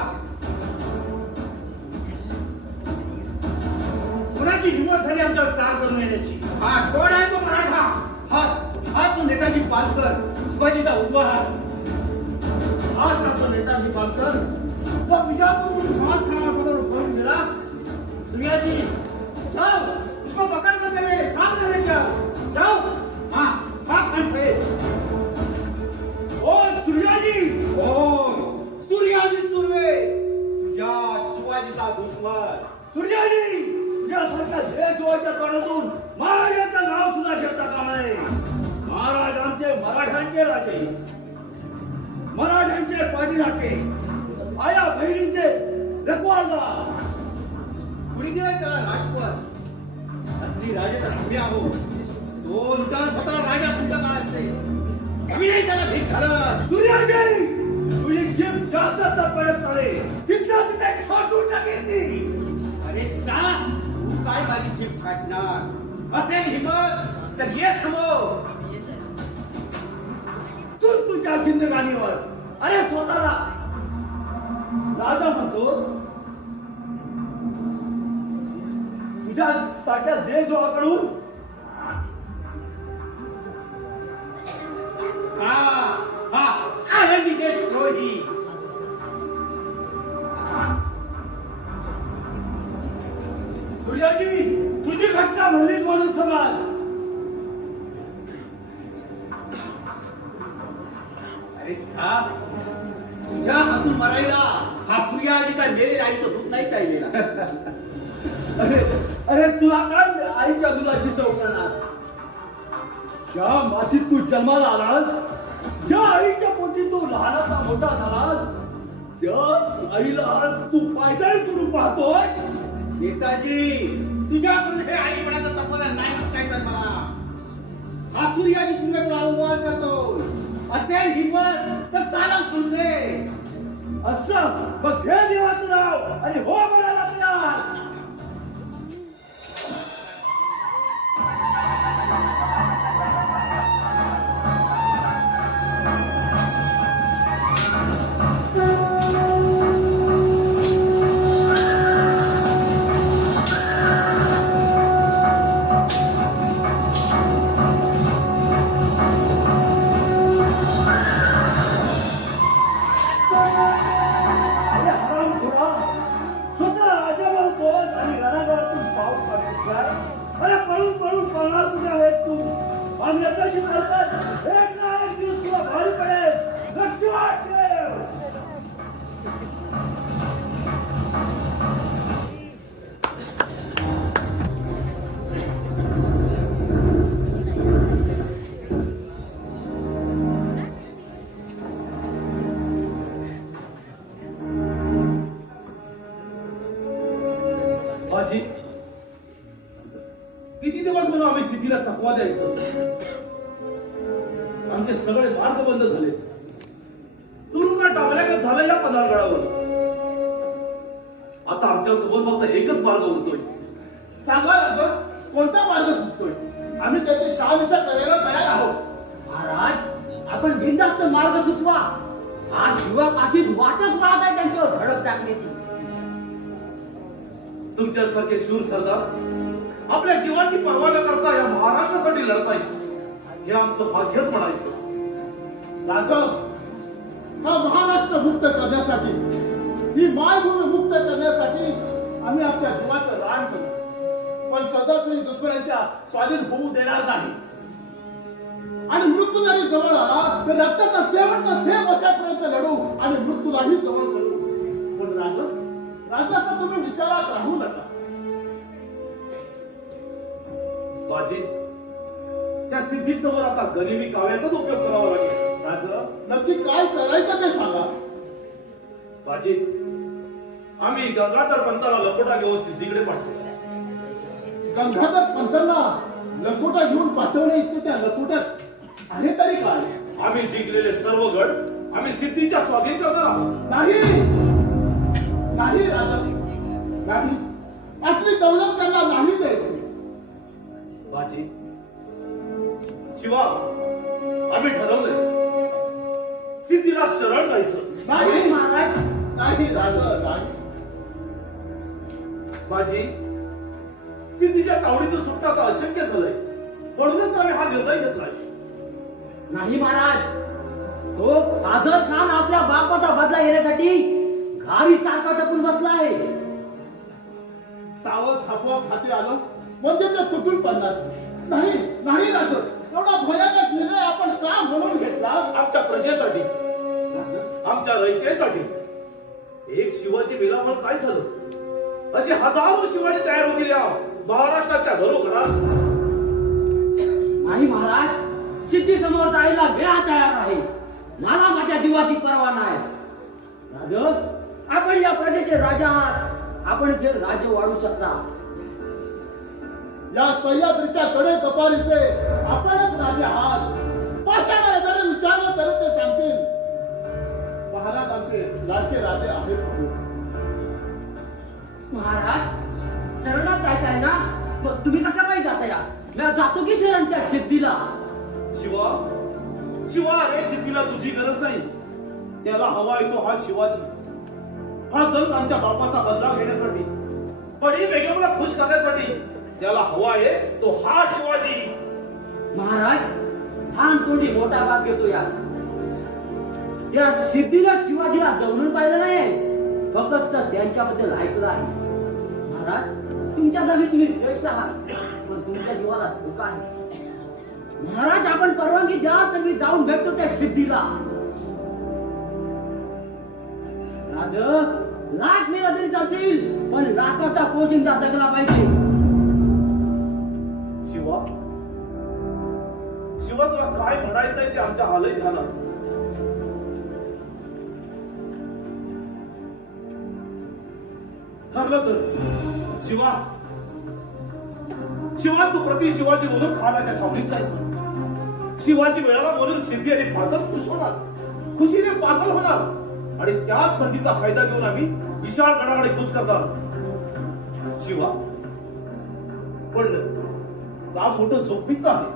कुणाची हिंमत झाली आमच्यावर चाल करून येण्याची? हा कोण आहे तो मराठा? हा तो नेताजी पालकर, शिवाजीचा उजवा हात. आज तो नेताजी पालकर तो बिजापूर खास खानासमोर पळून गेला. सूर्याजी जाओ, उसको पकड़ कर मेरे सामने लेके आओ. जाओ. हा खानसाहेब. ओ सूर्याजी, सूर्याजी सुर्वे, तुझ्या शिवाजीचा दुश्मन. सूर्याजी, तुझ्यासारख्या देशद्रोहाच्या तोंडातून महाराजांचं नाव सुद्धा घेता कामा नये. महाराज आमचे मराठ्यांचे राजे, मराठ्यांचे पाठीराखे, आया बहिणींचे रखवालदार. कुणी दिलाय त्याला राजपद? असली राजे तर आम्ही आहोत. 2017 राजा तुमच्या काळाचे. आम्ही नाही त्याला भीक घालत. सूर्याजी, तुझी जीभ जास्त तडफडत चाले. तिथल्या तिथे छाटून टाकेल. अरे जा, तू काय माझी जीभ छाटणार? असेल हिंमत तर ये समोर. तू तुझ्या जिंदगानीवर अरे स्वतःला राजा म्हणतोस. तुझ्या सारख्या देशद्रोहाकडून आहे मी देशद्रोही. सूर्याजी, तुझी घटना म्हणलीच म्हणून समाज. अरे जा, तुझ्या हातून मरायला हा सूर्याजी काय मेरे आईचं दूध नाही प्यायलेला. अरे तुला काय आईच्या दुधाची चव करणार? ज्या मातीत तू जन्माला आलास, ज्या आईच्या पोटी तू लहानाचा मोठा झालास, त्याच आईला आज तू पायदळी करून पाहतोय. नेताजी, तुझ्याकडून हे आईपणाचा तपला नाही शिकायचा मला. हा सूर्याजी तुझ्याकडे आव्हान करतो. असेल हिंमत तर चाला समजे. असं मग हे देवाचं नाव आणि हो म्हणायला तयार. थकवा द्यायचं. आमचे सगळे मार्ग बंद झाले. तुरुंगात टाकल्या झालं या पन्हाळगडावर. आता आमच्या समोर फक्त एकच मार्ग उरतोय. सांगा राजा, कोणता मार्ग सुचतोय? आम्ही त्याची शहानिशा करायला तयार आहोत. महाराज, आपण बिनधास्त मार्ग सुचवा. आज युवा काशीत वाटच पाहत आहे त्यांच्यावर झडप टाकण्याची. तुमच्यासारखे शूर सरदार आपल्या जीवाची पर्वा न करता या महाराष्ट्रासाठी लढताय, हे आमचं भाग्यच म्हणायचं. राजा, हा महाराष्ट्र मुक्त करण्यासाठी, ही मायभूमी मुक्त करण्यासाठी आम्ही आपल्या जीवाचं रान करू. पण सहजासहजी दुश्मनांच्या स्वाधीन होऊ देणार नाही. आणि मृत्यू जरी जवळ आला तर रक्ताचा शेवटचा थेंब असापर्यंत लढू आणि मृत्यूलाही जवळ करू. पण राजा असं तुम्ही विचारात राहू नका. बाजी, त्या सिद्धीसमोर आता गरिबी काव्याचाच उपयोग करावा लागेल. राजा, नक्की काय करायचं ते सांगा. बाजी, आम्ही गंगाधर पंताला लकोटा घेऊन सिद्धीकडे पाठवू. गंगाधर पंतांना लकोटा घेऊन पाठवणे इतके त्या लकोट्यात आहे तरी काय? आम्ही जिंकलेले सर्व गड आम्ही सिद्धीच्या स्वाधीन करणार आहोत. नाही राजा, नाही. आपली दौलत त्यांना नाही द्यायची. बाजी, शिवा, आम्ही ठरवलंय सिद्धीला शरण जायचं. नाही महाराज, नाही राजा, नाही. बाजी, सिद्धीच्या तावडीतून सुटणं आता अशक्य झालंय, म्हणूनच आम्ही हा निर्णय घेतलाय. नाही महाराज, तो फाजल खान आपल्या बापाचा बदला घेण्यासाठी घारी सारखा टपून बसला आहे. सावज आपोआप हाती आलं म्हणजे ते तुटून पडणार. नाही राजा, एवढा भयानक निर्णय आपण का म्हणून घेतला? आमच्या प्रजेसाठी, आमच्या रयतेसाठी. एक शिवाजी मेला म्हणून काय झालं? असे हजारो शिवाजी तयार होतील या महाराष्ट्राच्या घरोघरात. नाही महाराज, सिद्धी समोर जायला वेळा तयार आहे. मला माझ्या जीवाची पर्वा नाही. राज, आपण या प्रजेचे राजा आहात. आपण जे राज्य वाढू शकता. या सह्याद्रीच्या कडे कपारीचे आपणच राजे आहात. पाषाणाला जरी विचारलं तरी ते सांगतील महाराज आमचे लाडके राजे आहेत म्हणून. महाराज, शरणात जायचं ना, मग तुम्ही कशा पाहिजे जाता या? मी जातो की शरण त्या सिद्धीला. शिवा, अरे सिद्धीला तुझी गरज नाही. त्याला हवा येतो हा शिवाजी. हा जण आमच्या बापाचा बदला घेण्यासाठी, पडी बेगमला खुश करण्यासाठी त्याला हवा आहे तो हा शिवाजी. महाराज, भान तोंडी मोठा वाद घेतो या. त्या सिद्धीला शिवाजीला जवळून पाहिलं नाही, फक्त त्यांच्याबद्दल ऐकलं आहे. महाराज, तुमच्या जागी तुम्ही श्रेष्ठ आहात, पण तुमच्या जीवाला धोका आहे. महाराज, आपण परवानगी द्या तर मी जाऊन भेटतो त्या सिद्धीला. राज, लाख मेला तरी चालतील, पण लाखाचा पोशिंदा जगला पाहिजे. शिवा, तुला काय म्हणायचंय ते आमच्या आलंय ध्यानात. ठरलं तर शिवा तू प्रति शिवाजी म्हणून खानाच्या छावणीत जायचं. शिवाजी मिळाला म्हणून सिद्धी आणि फाजल खुश होणार, खुशीने पागल होणार आणि त्याच संधीचा फायदा घेऊन आम्ही विशाळ गडाकडे कूच करणार. शिवा, पण काम मोठं झोपीचं आहे.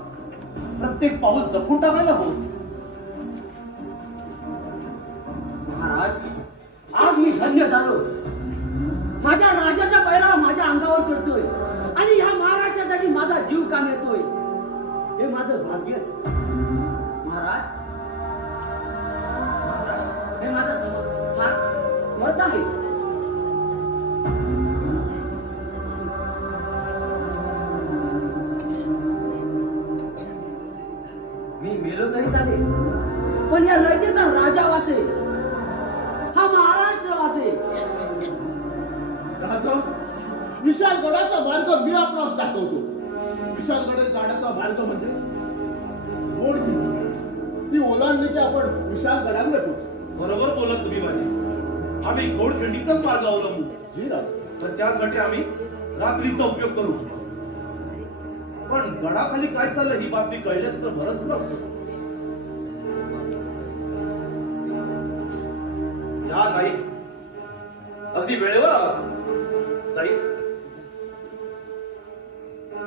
प्रत्येक पाऊल जपून टाकायला हवं. महाराज, आज मी धन्य झालो. माझ्या राजाचा पैरा माझ्या अंगावर चढतोय आणि या महाराष्ट्रासाठी माझा जीव काम येतोय. हे माझं भाग्य. महाराज, हे माझं स्मर्थ आहे. मी मेलो तरी चालेल, पण या रयतेचा राजा वाचे, हा महाराष्ट्र वाचे. राजा, विशालगडाचा मार्ग मी आपणास दाखवतो. विशालगड जाण्याचा मार्ग म्हणजे घोडखिंडी. ती ओलांडली की आपण विशालगडाकडे पोहोचू. बरोबर बोलत तुम्ही माझी. आम्ही घोडखिंडीचाच मार्ग अवलंबू. जी राजा. तर त्यासाठी आम्ही रात्रीचा उपयोग करू. पण गडाखाली काय चाललं ही बातमी कळल्यास तर बरंच नसतं. या नाही अगदी वेळेवर आला नाही.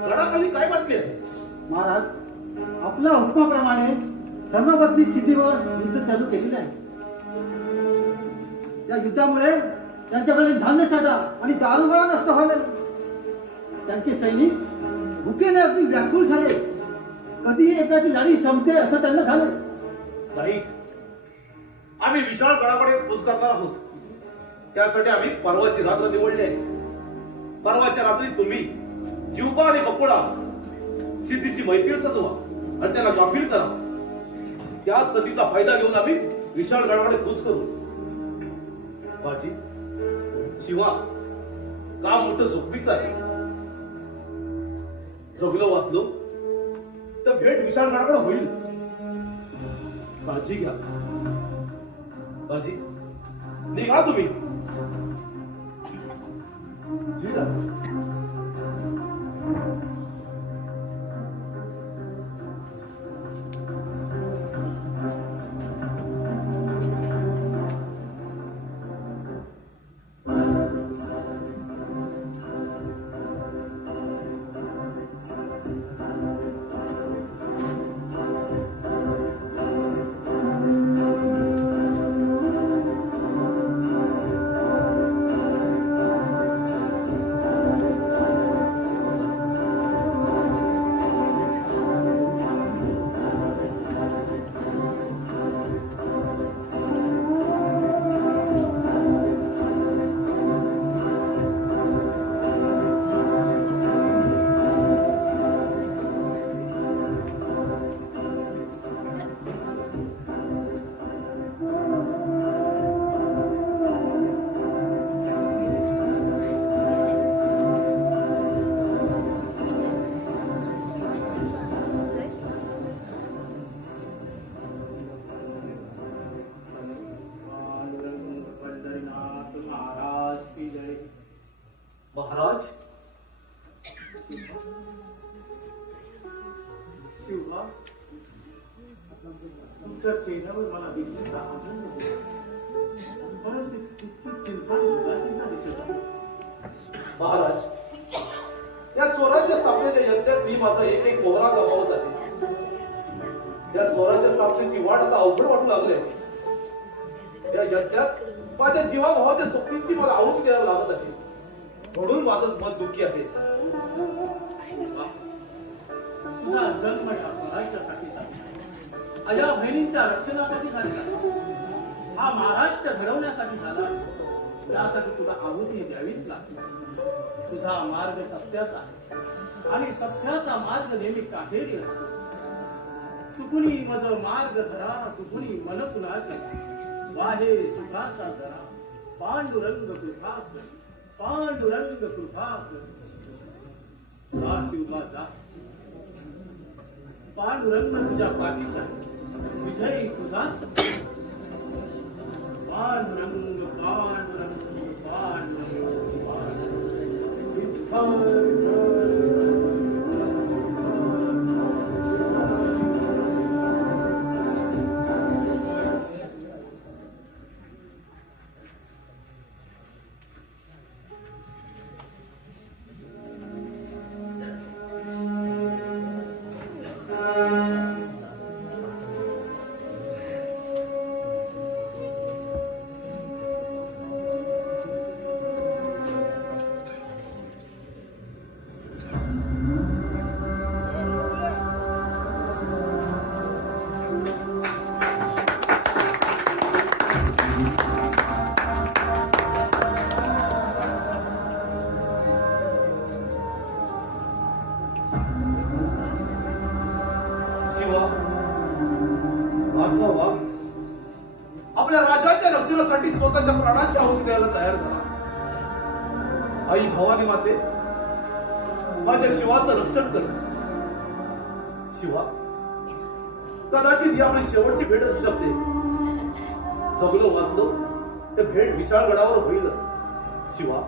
गडाखाली काय बातमी आहे? महाराज, आपल्या हुकमाप्रमाणे सर्वपत्नी स्थितीवर युद्ध चालू केलेले आहे. या युद्धामुळे त्यांच्याकडे धान्य साठा आणि दारुगोळा नष्ट व्हायला लागला. त्यांचे सैनिक भुकेने अगदी व्याकुळ झाले. कधीही एकाची लढाई संपते असं त्यांना झालं. नाही, आम्ही विशाळ गडाकडे कूच करणार आहोत. त्यासाठी आम्ही परवाची रात्र निवडली आहे. परवाच्या रात्री तुम्ही जिवबा आणि बकुळा सिद्धीची मैफिल सजवा आणि त्याला गाफील करा. त्या संधीचा फायदा घेऊन आम्ही विशाळ गडाकडे कूच करू. बाजी, शिवा, काम मोठं झोपीचं आहे. जगलो वाचलो तर भेट विशाळ गडाकडे होईल. काळजी घ्या. बाजी, निघा तुम्ही. जी राजा. महाराज, शिवा, तुमच्या चेहऱ्यावर मला दिसण्याचा आनंद होतो. परंतु किती चिंता आणि उदासीनता दिसत आहे. महाराज, या स्वराज्य स्थापनेच्या यज्ञात मी माझा एक मोहरा गमावत आहे. या स्वराज्य स्थापनेची वाट आता अवघड वाटू लागली आहे. या यज्ञात माझ्या जीवाभावाच्या स्वप्नींची मला आहुती द्यायला लागत आहे. म्हणून माझं मन दुःखी आहे. तुझा जन्म या स्वराज्यासाठी झाला. अया बहिणींच्या रक्षणासाठी झाला. हा महाराष्ट्र घडवण्यासाठी झाला. त्यासाठी तुला आहुती द्यावीच लागते. तुझा मार्ग सत्याचा आहे आणि सत्याचा मार्ग नेहमी काटेरी असतो. चुकुनी मज मार्ग धरा, चुकुनी मन कुणाचे वाहे सुखाचा जरा. पांडुरंग कृपाच, पांडुरंग कृपाच. शिवबा जा, पांडुरंग तुझ्या पाठीस आहे. विजय तुझाच. पांडुरंग पांडुरंग पांडुरंग पांडुरंग विठ्ठल. वाचवा. आपल्या राजाच्या रक्षणासाठी स्वतःच्या प्राणाची आहुती द्यायला तयार झाला. आई भवानी माते, माझ्या शिवाचं रक्षण कर. शिवा, कदाचित ही आपली शेवटची भेट असू शकते. जगलो वाचलो तर भेट विशाळगडावर होईलच. शिवा,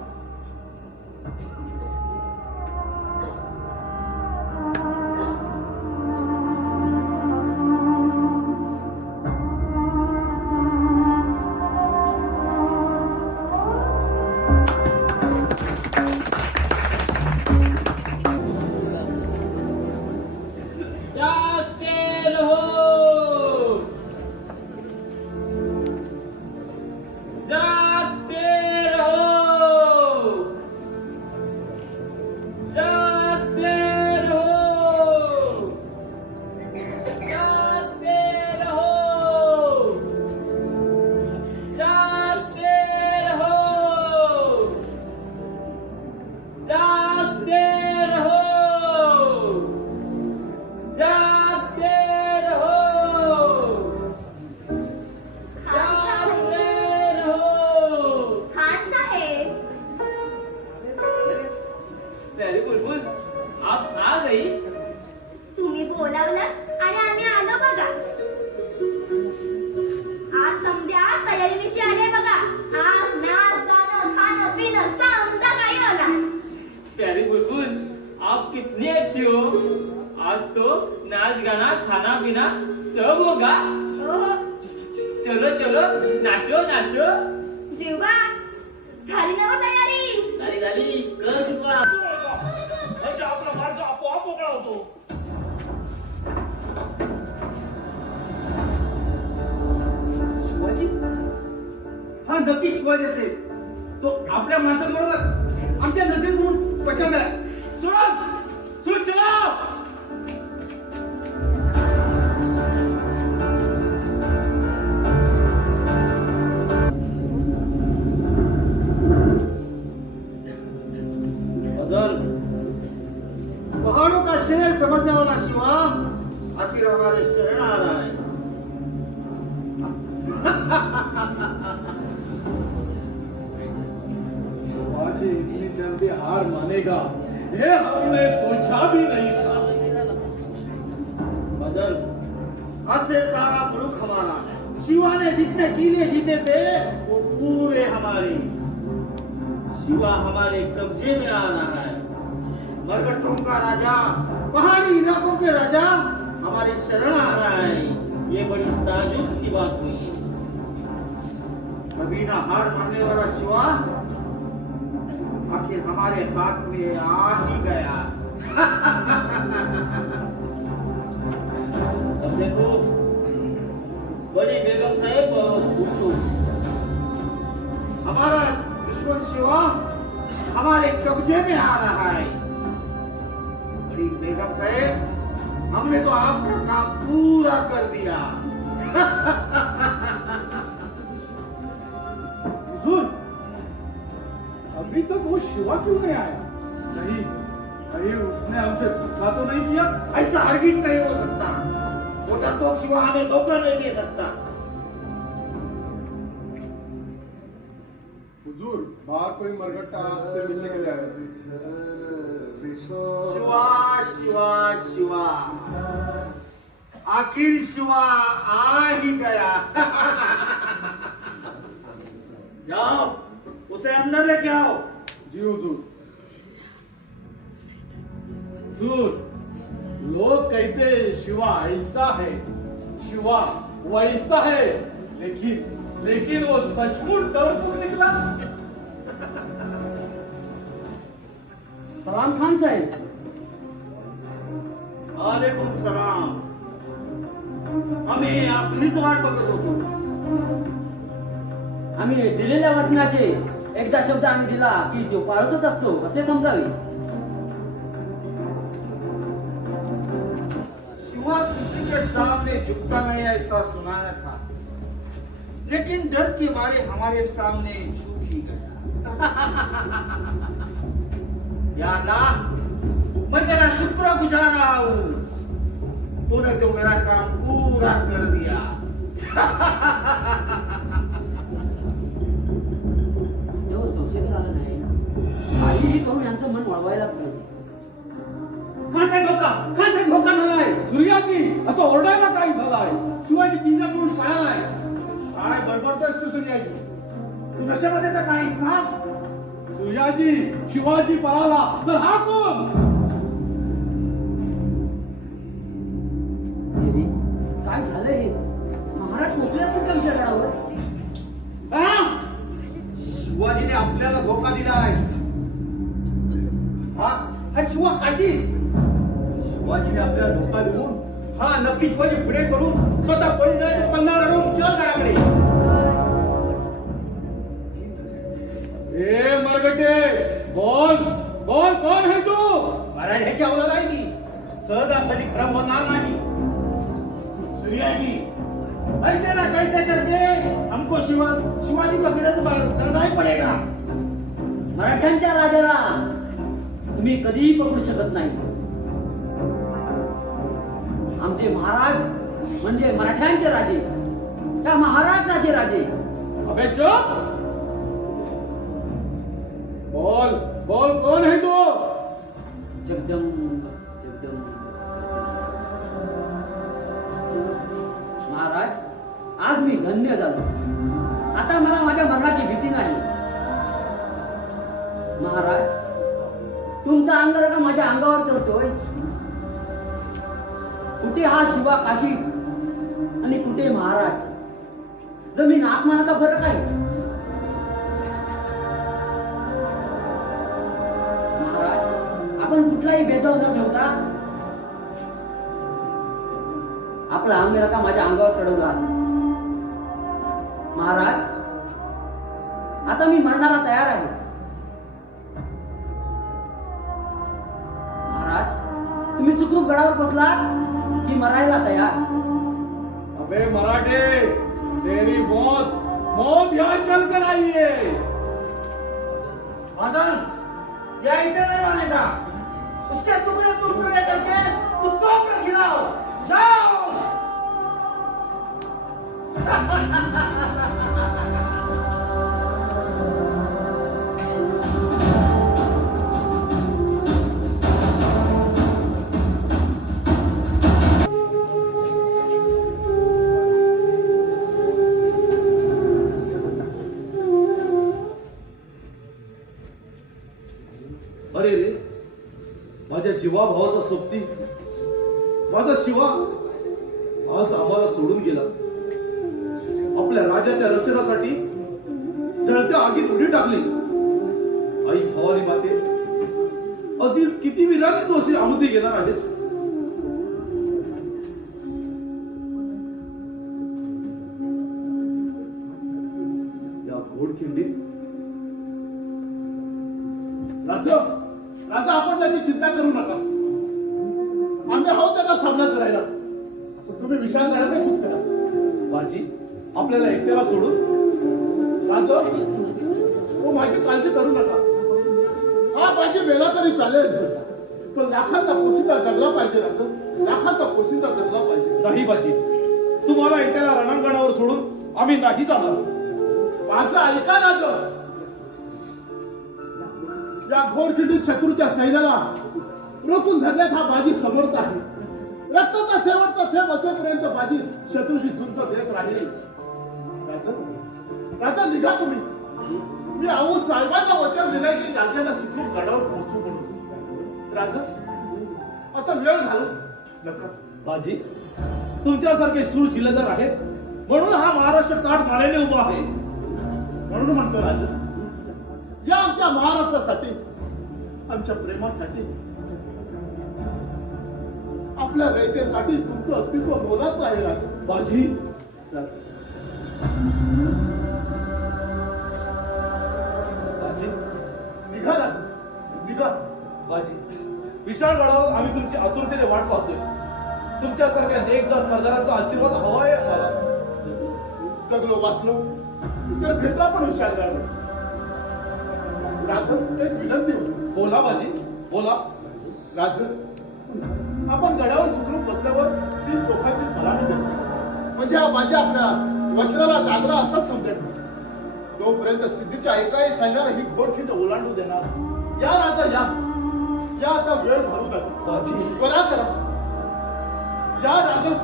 तो नाच गाना खाना पीना सब होगा। ओहो, चलो चलो नाचो नाचो। जेव्हा झाली ना हो तयारी? म्हणजे आपला मार्ग आपोआप मोकळा होतो. शिवाजी हा नक्की शिवाजी असेल. तो आपल्या माणसांबरोबर आमच्या नजरेसमोर पछाडला. सुरत चला. बदल पहाड़ों का शेर समझने वाला शिवा आखिर हमारे शरण आ रहा है. शिवाजी इतनी जल्दी हार मानेगा ये हमने सोचा भी नहीं था. बदल आज से सारा मुल्क हमारा है. शिवा ने जितने किले जीते थे वो पूरे हमारे. शिवा हमारे कब्जे में आ रहा है. मरकटों का राजा, पहाड़ी इलाकों के राजा हमारी शरण आ रहा है. ये बड़ी ताजुब की बात हुई है. कभी ना हार मानने वाला शिवा आखिर हमारे हाथ में आ ही गया. अब देखो बड़ी बेगम साहब पूछो, हमारा दुश्मन शिवा हमारे कब्जे में आ रहा है. बड़ी बेगम साहब हमने तो आपका काम पूरा कर दिया. हुजूर, अभी तक वो शिवा क्यों नहीं आया? नहीं, कहीं उसने हमसे धोखा तो नहीं किया? ऐसा हरगिज नहीं हो सकता. वो डरपोक शिवा हमें धोखा नहीं दे सकता. हुजूर बाहर कोई मरघट्टा आपसे मिलने के लिए आया है. शिवा शिवा शिवा आखिर शिवा आ ही गया. जाओ उसे अंदर लेके आओ. जी हुजूर. हुजूर, लोग कहते शिवा ऐसा है, शिवा वैसा है, लेकिन वो सचमुच डरपोक निकला. सलाम खान साहेब. वालेकुम सलाम. आम्ही आपलीच वाट बघत होतो. आम्ही दिलेल्या वचनाचे एकदा शब्द आम्ही दिला की तो पाळतच असतो असे समजावे. शिवा किसी के सामने झुकता नहीं ऐसा सुनाया था, लेकिन डर के मारे हमारे सामने झुक ही गया. या अल्लाह, मैं तेरा शुक्रगुजार रहा हूँ. तूने तो मेरा काम पूरा कर दिया. तो संशय आला नाही. काहीही करून यांचं मन वळवायलाच पाहिजे. खानसाहेब धोका झालाय. सूर्याजी असं ओरडायला काही झालाय? शिवाजी पिंजऱ्यातून पळालाय. काय बडबडतोस तू सूर्याजी? तू नशेमध्ये तर नाहीस ना? सूर्याजी, शिवाजी पळाला तर हा कोण? देवी, काय झालंय हे? महाराज मोकळे असतील का आमच्या गडावर? शिवाजीने आपल्याला धोका दिलाय. हा शिवा काशी. शिवाजीने आपल्याला धोका देऊन हा नक्की शिवाजी पुढे करून स्वतः पळून पन्नास गडाकडे. ए मरगटे, बोल बोल, कौन है तू? महाराज ह्याची अवलाद आहे ती. सहज असाची खरं बोलणार नाही. सूर्याजी, ऐसे ना कैसे करके हमको शिवाजी को गिरफ्त करना ही पड़ेगा. मराठ्यांच्या राजाला तुम्ही कधीही पकडू शकत नाही. आमचे महाराज म्हणजे मराठ्यांचे राजे, त्या महाराष्ट्राचे राजे. अबे चुप. बोल बोल, कौन है तू? जगदंब जगदंब. महाराज, आज मी धन्य झालो. आता मला माझ्या मरणाची भीती नाही. महाराज, तुमचा अंगारका माझ्या अंगावर चढतोय. कुठे हा शिवा काशी आणि कुठे महाराज? जमीन आसमानाचा फरक आहे. महाराज, आपण कुठलाही भेदभाव न ठेवता आपला अंगरखा माझ्या अंगावर चढवला. महाराज, आता मी मरणाला तयार आहे. महाराज, तुम्ही सुखरूप गडावर बसला की मरायला तयार? अबे मराठे, तेरी मौत मौत यहाँ चल कर आई है. मदन, ये ऐसे नहीं मानेगा. उसके टुकड़े टुकड़े करके कुत्तों को खिलाओ. जाओ. अरे रे, माझ्या जीवा भावाचा सोबती माझा शिवा आज आम्हाला सोडून गेला. आपल्या राजाच्या रक्षणासाठी जळत्या आगीत उडी टाकली. आई भवानी माते, अजून किती विराने तू अशी आहुती घेणार आहेस? या घोडखिंडीत राजा, राजा, आपण त्याची चिंता करू नका. आम्ही आहोत त्याचा सामना करायला. तुम्ही विशाल गडाकडे कूच करा. बाजी, आपल्याला एकट्याला सोडून राजा, हो माझी काळजी करू नका. हा बाजी मेला तरी चालेल, पण लाखाचा पोशिंदा जगला पाहिजे. राजा, लाखाचा पोशिंदा जगला पाहिजे. नाही बाजी, तुम्हाला एकट्याला रणांगणावर सोडून आम्ही नाही जाणार. माझं ऐका राजा. या घोरखिंडीत शत्रूच्या सैन्याला रोखून धरण्यात हा बाजी समर्थ आहे. रक्ताचा शेवटचा थेंब असेपर्यंत बाजी शत्रूशी झुंज देत राहील. राजा, राजा, निघा तुम्ही. मी आऊ साहेबांना वचन दिलंय की राजाला सुखरूप गडावर पोहोचू म्हणून. राजा, आता वेळ घालू नका. बाजी, तुमच्यासारखे सुरशिलेदार आहेत म्हणून हा महाराष्ट्र काठ मानेने उभा आहे. म्हणून म्हणतो राजा, या आमच्या महाराष्ट्रासाठी, आमच्या प्रेमासाठी, आपल्या रयतेसाठी तुमचं अस्तित्व मोलाचं आहे. राजा, बाजी, राजा, बाजी, निघा राजा, निघा. बाजी, विशाळ गडावर आम्ही तुमची आतुरतेने वाट पाहतोय. तुमच्यासारख्या नेकदार सरदाराचा आशीर्वाद हवा आहे आम्हाला. जगलो वाचलो तर भेटला पण विचार करलो. राजा, एक विनंती होती. बोला बाजी, बोला. राजा, आपण गडावर सुखरूप बसल्यावर 3 तोफांची सलामी देतो. म्हणजे हा बाजी आपल्या वस्त्राला जागला असाच समजेल. तोपर्यंत सिद्धीच्या एकाही सैन्याला ही घोडखिंड ओलांडू देणार. या राजा, या. या आता वेळ घालू नका. बाजी, बरा करा. या राजा.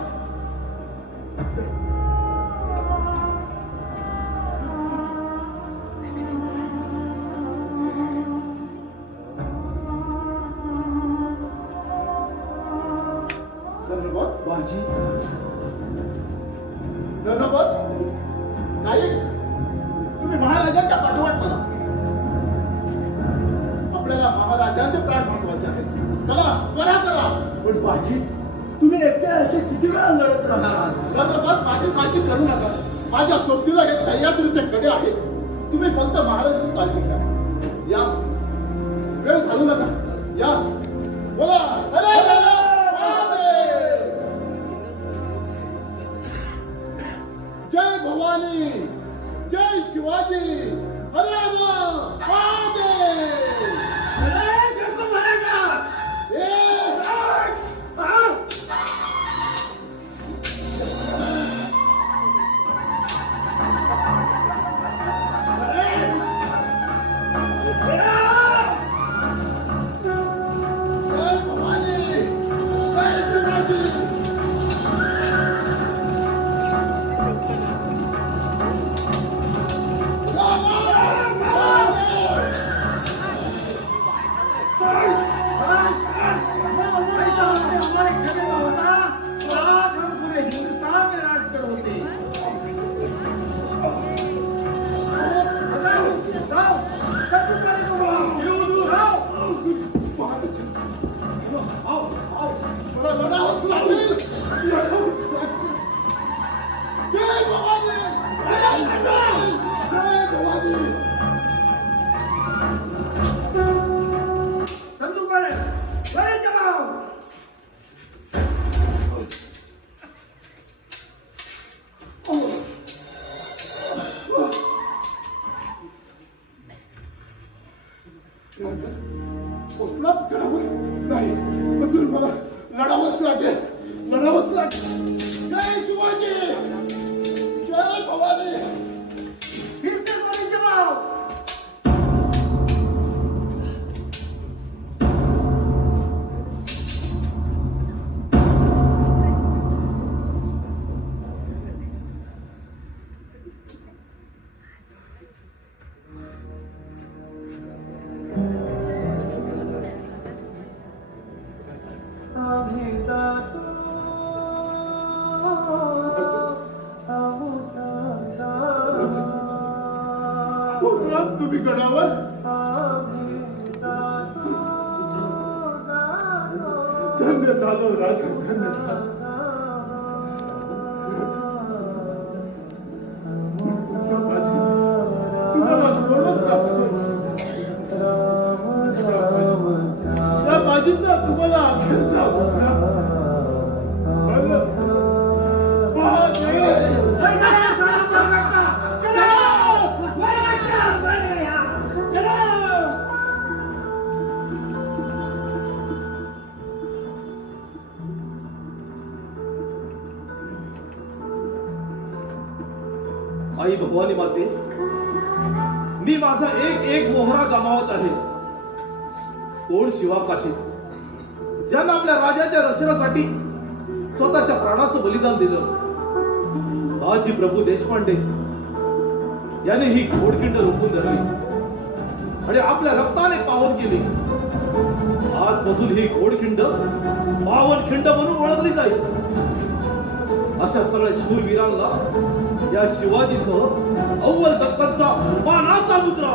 बाजी, सरनोबत, नाईक, तुम्ही महाराजांच्या पाठोपाठ चला. आपल्याला महाराजांचे प्राण महत्वाचे आहेत. चला, त्वरा करा. पण बाजी, तुम्ही एकटे असे किती वेळा लढत राहणार? सरनोबत, माझी काळजी करू नका. माझ्या सोबतीला हे सह्याद्रीचे कडे आहेत. तुम्ही फक्त महाराजांची काळजी घ्या. या, वेळ घालू नका. या, बोला. अरे जय भवानी, जय शिवाजी. हरे पोचलात गडावर? नाही, अजून मला लढावंच लागेल, लढावंच लागेल. जय शिवाजी, जय भवानी. पोचलात तुम्ही गडावर? धन्य झालं राजा, धन्य झालं. तुम्हाला सोडून जातो. या बाजीचा तुम्हाला अखेरचा मुजरा. आई भवानी माते, मी माझा एक एक मोहरा गमावत आहे. कोण शिवाकाशी, ज्यानं आपल्या राजाच्या रक्षणासाठी स्वतःच्या प्राणाचं बलिदान दिलं. बाजी प्रभू देशपांडे याने ही घोडखिंड रोखून धरली आणि आपल्या रक्ताने पावन केली. आजपासून ही घोडखिंड पावन खिंड म्हणून ओळखली जाईल. अशा सगळ्या शूरवीरांना या शिवाजीसह अव्वल दक्कनचा मानाचा मुद्रा.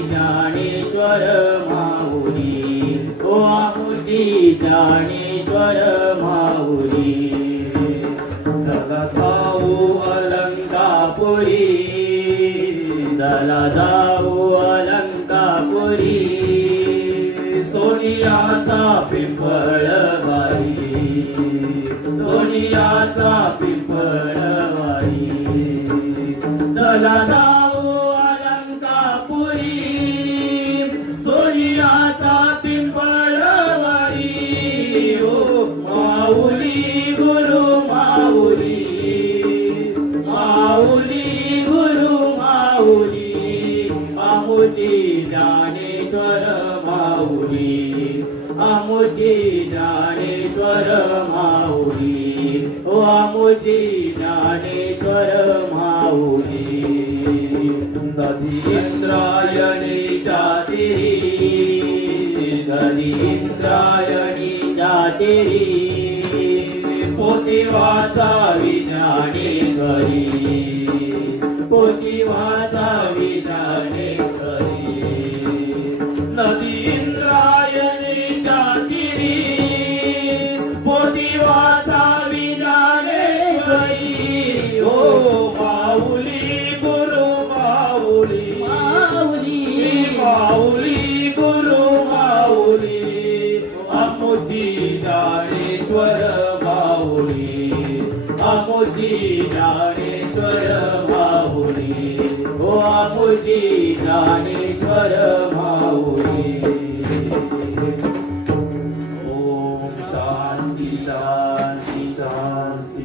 ज्ञानेश्वर माऊली, ओ आमुची ज्ञानेश्वर माऊली. चला जाऊ अलंकापुरी, चला जाऊ अलंकापुरी. सोनियाचा पिंपळवारी, सोनियाचा पिंपळवारी. चला जाऊ अलंकापुरी, सोनियाचा पिंपळवारी. ओ माऊली गुरु माऊली, माऊली गुरु माऊली. आमुची ज्ञानेश्वर माऊली, आमुची ज्ञानेश्वर माऊली. ओ आमुची ज्ञानेश्वर माऊली. नदी इंद्रायणीच्या तीरी, नदी इंद्रायणीच्या तीरी. पोती वाचावी ज्ञानेश्वरी, पोती वाचावी ज्ञानेश्वरी. नदी इंद्रायणीच्या तीरी, पोती वाचावी ज्ञानेश्वरी. ओ माऊली गुरु माऊली, माऊली माऊली गुरु माऊली. आमुची ज्ञानेश्वर माऊली, आमुची ज्ञानेश्वर माऊली. ओ आमुची ज्ञानेश्वर माऊली. शांती शांती.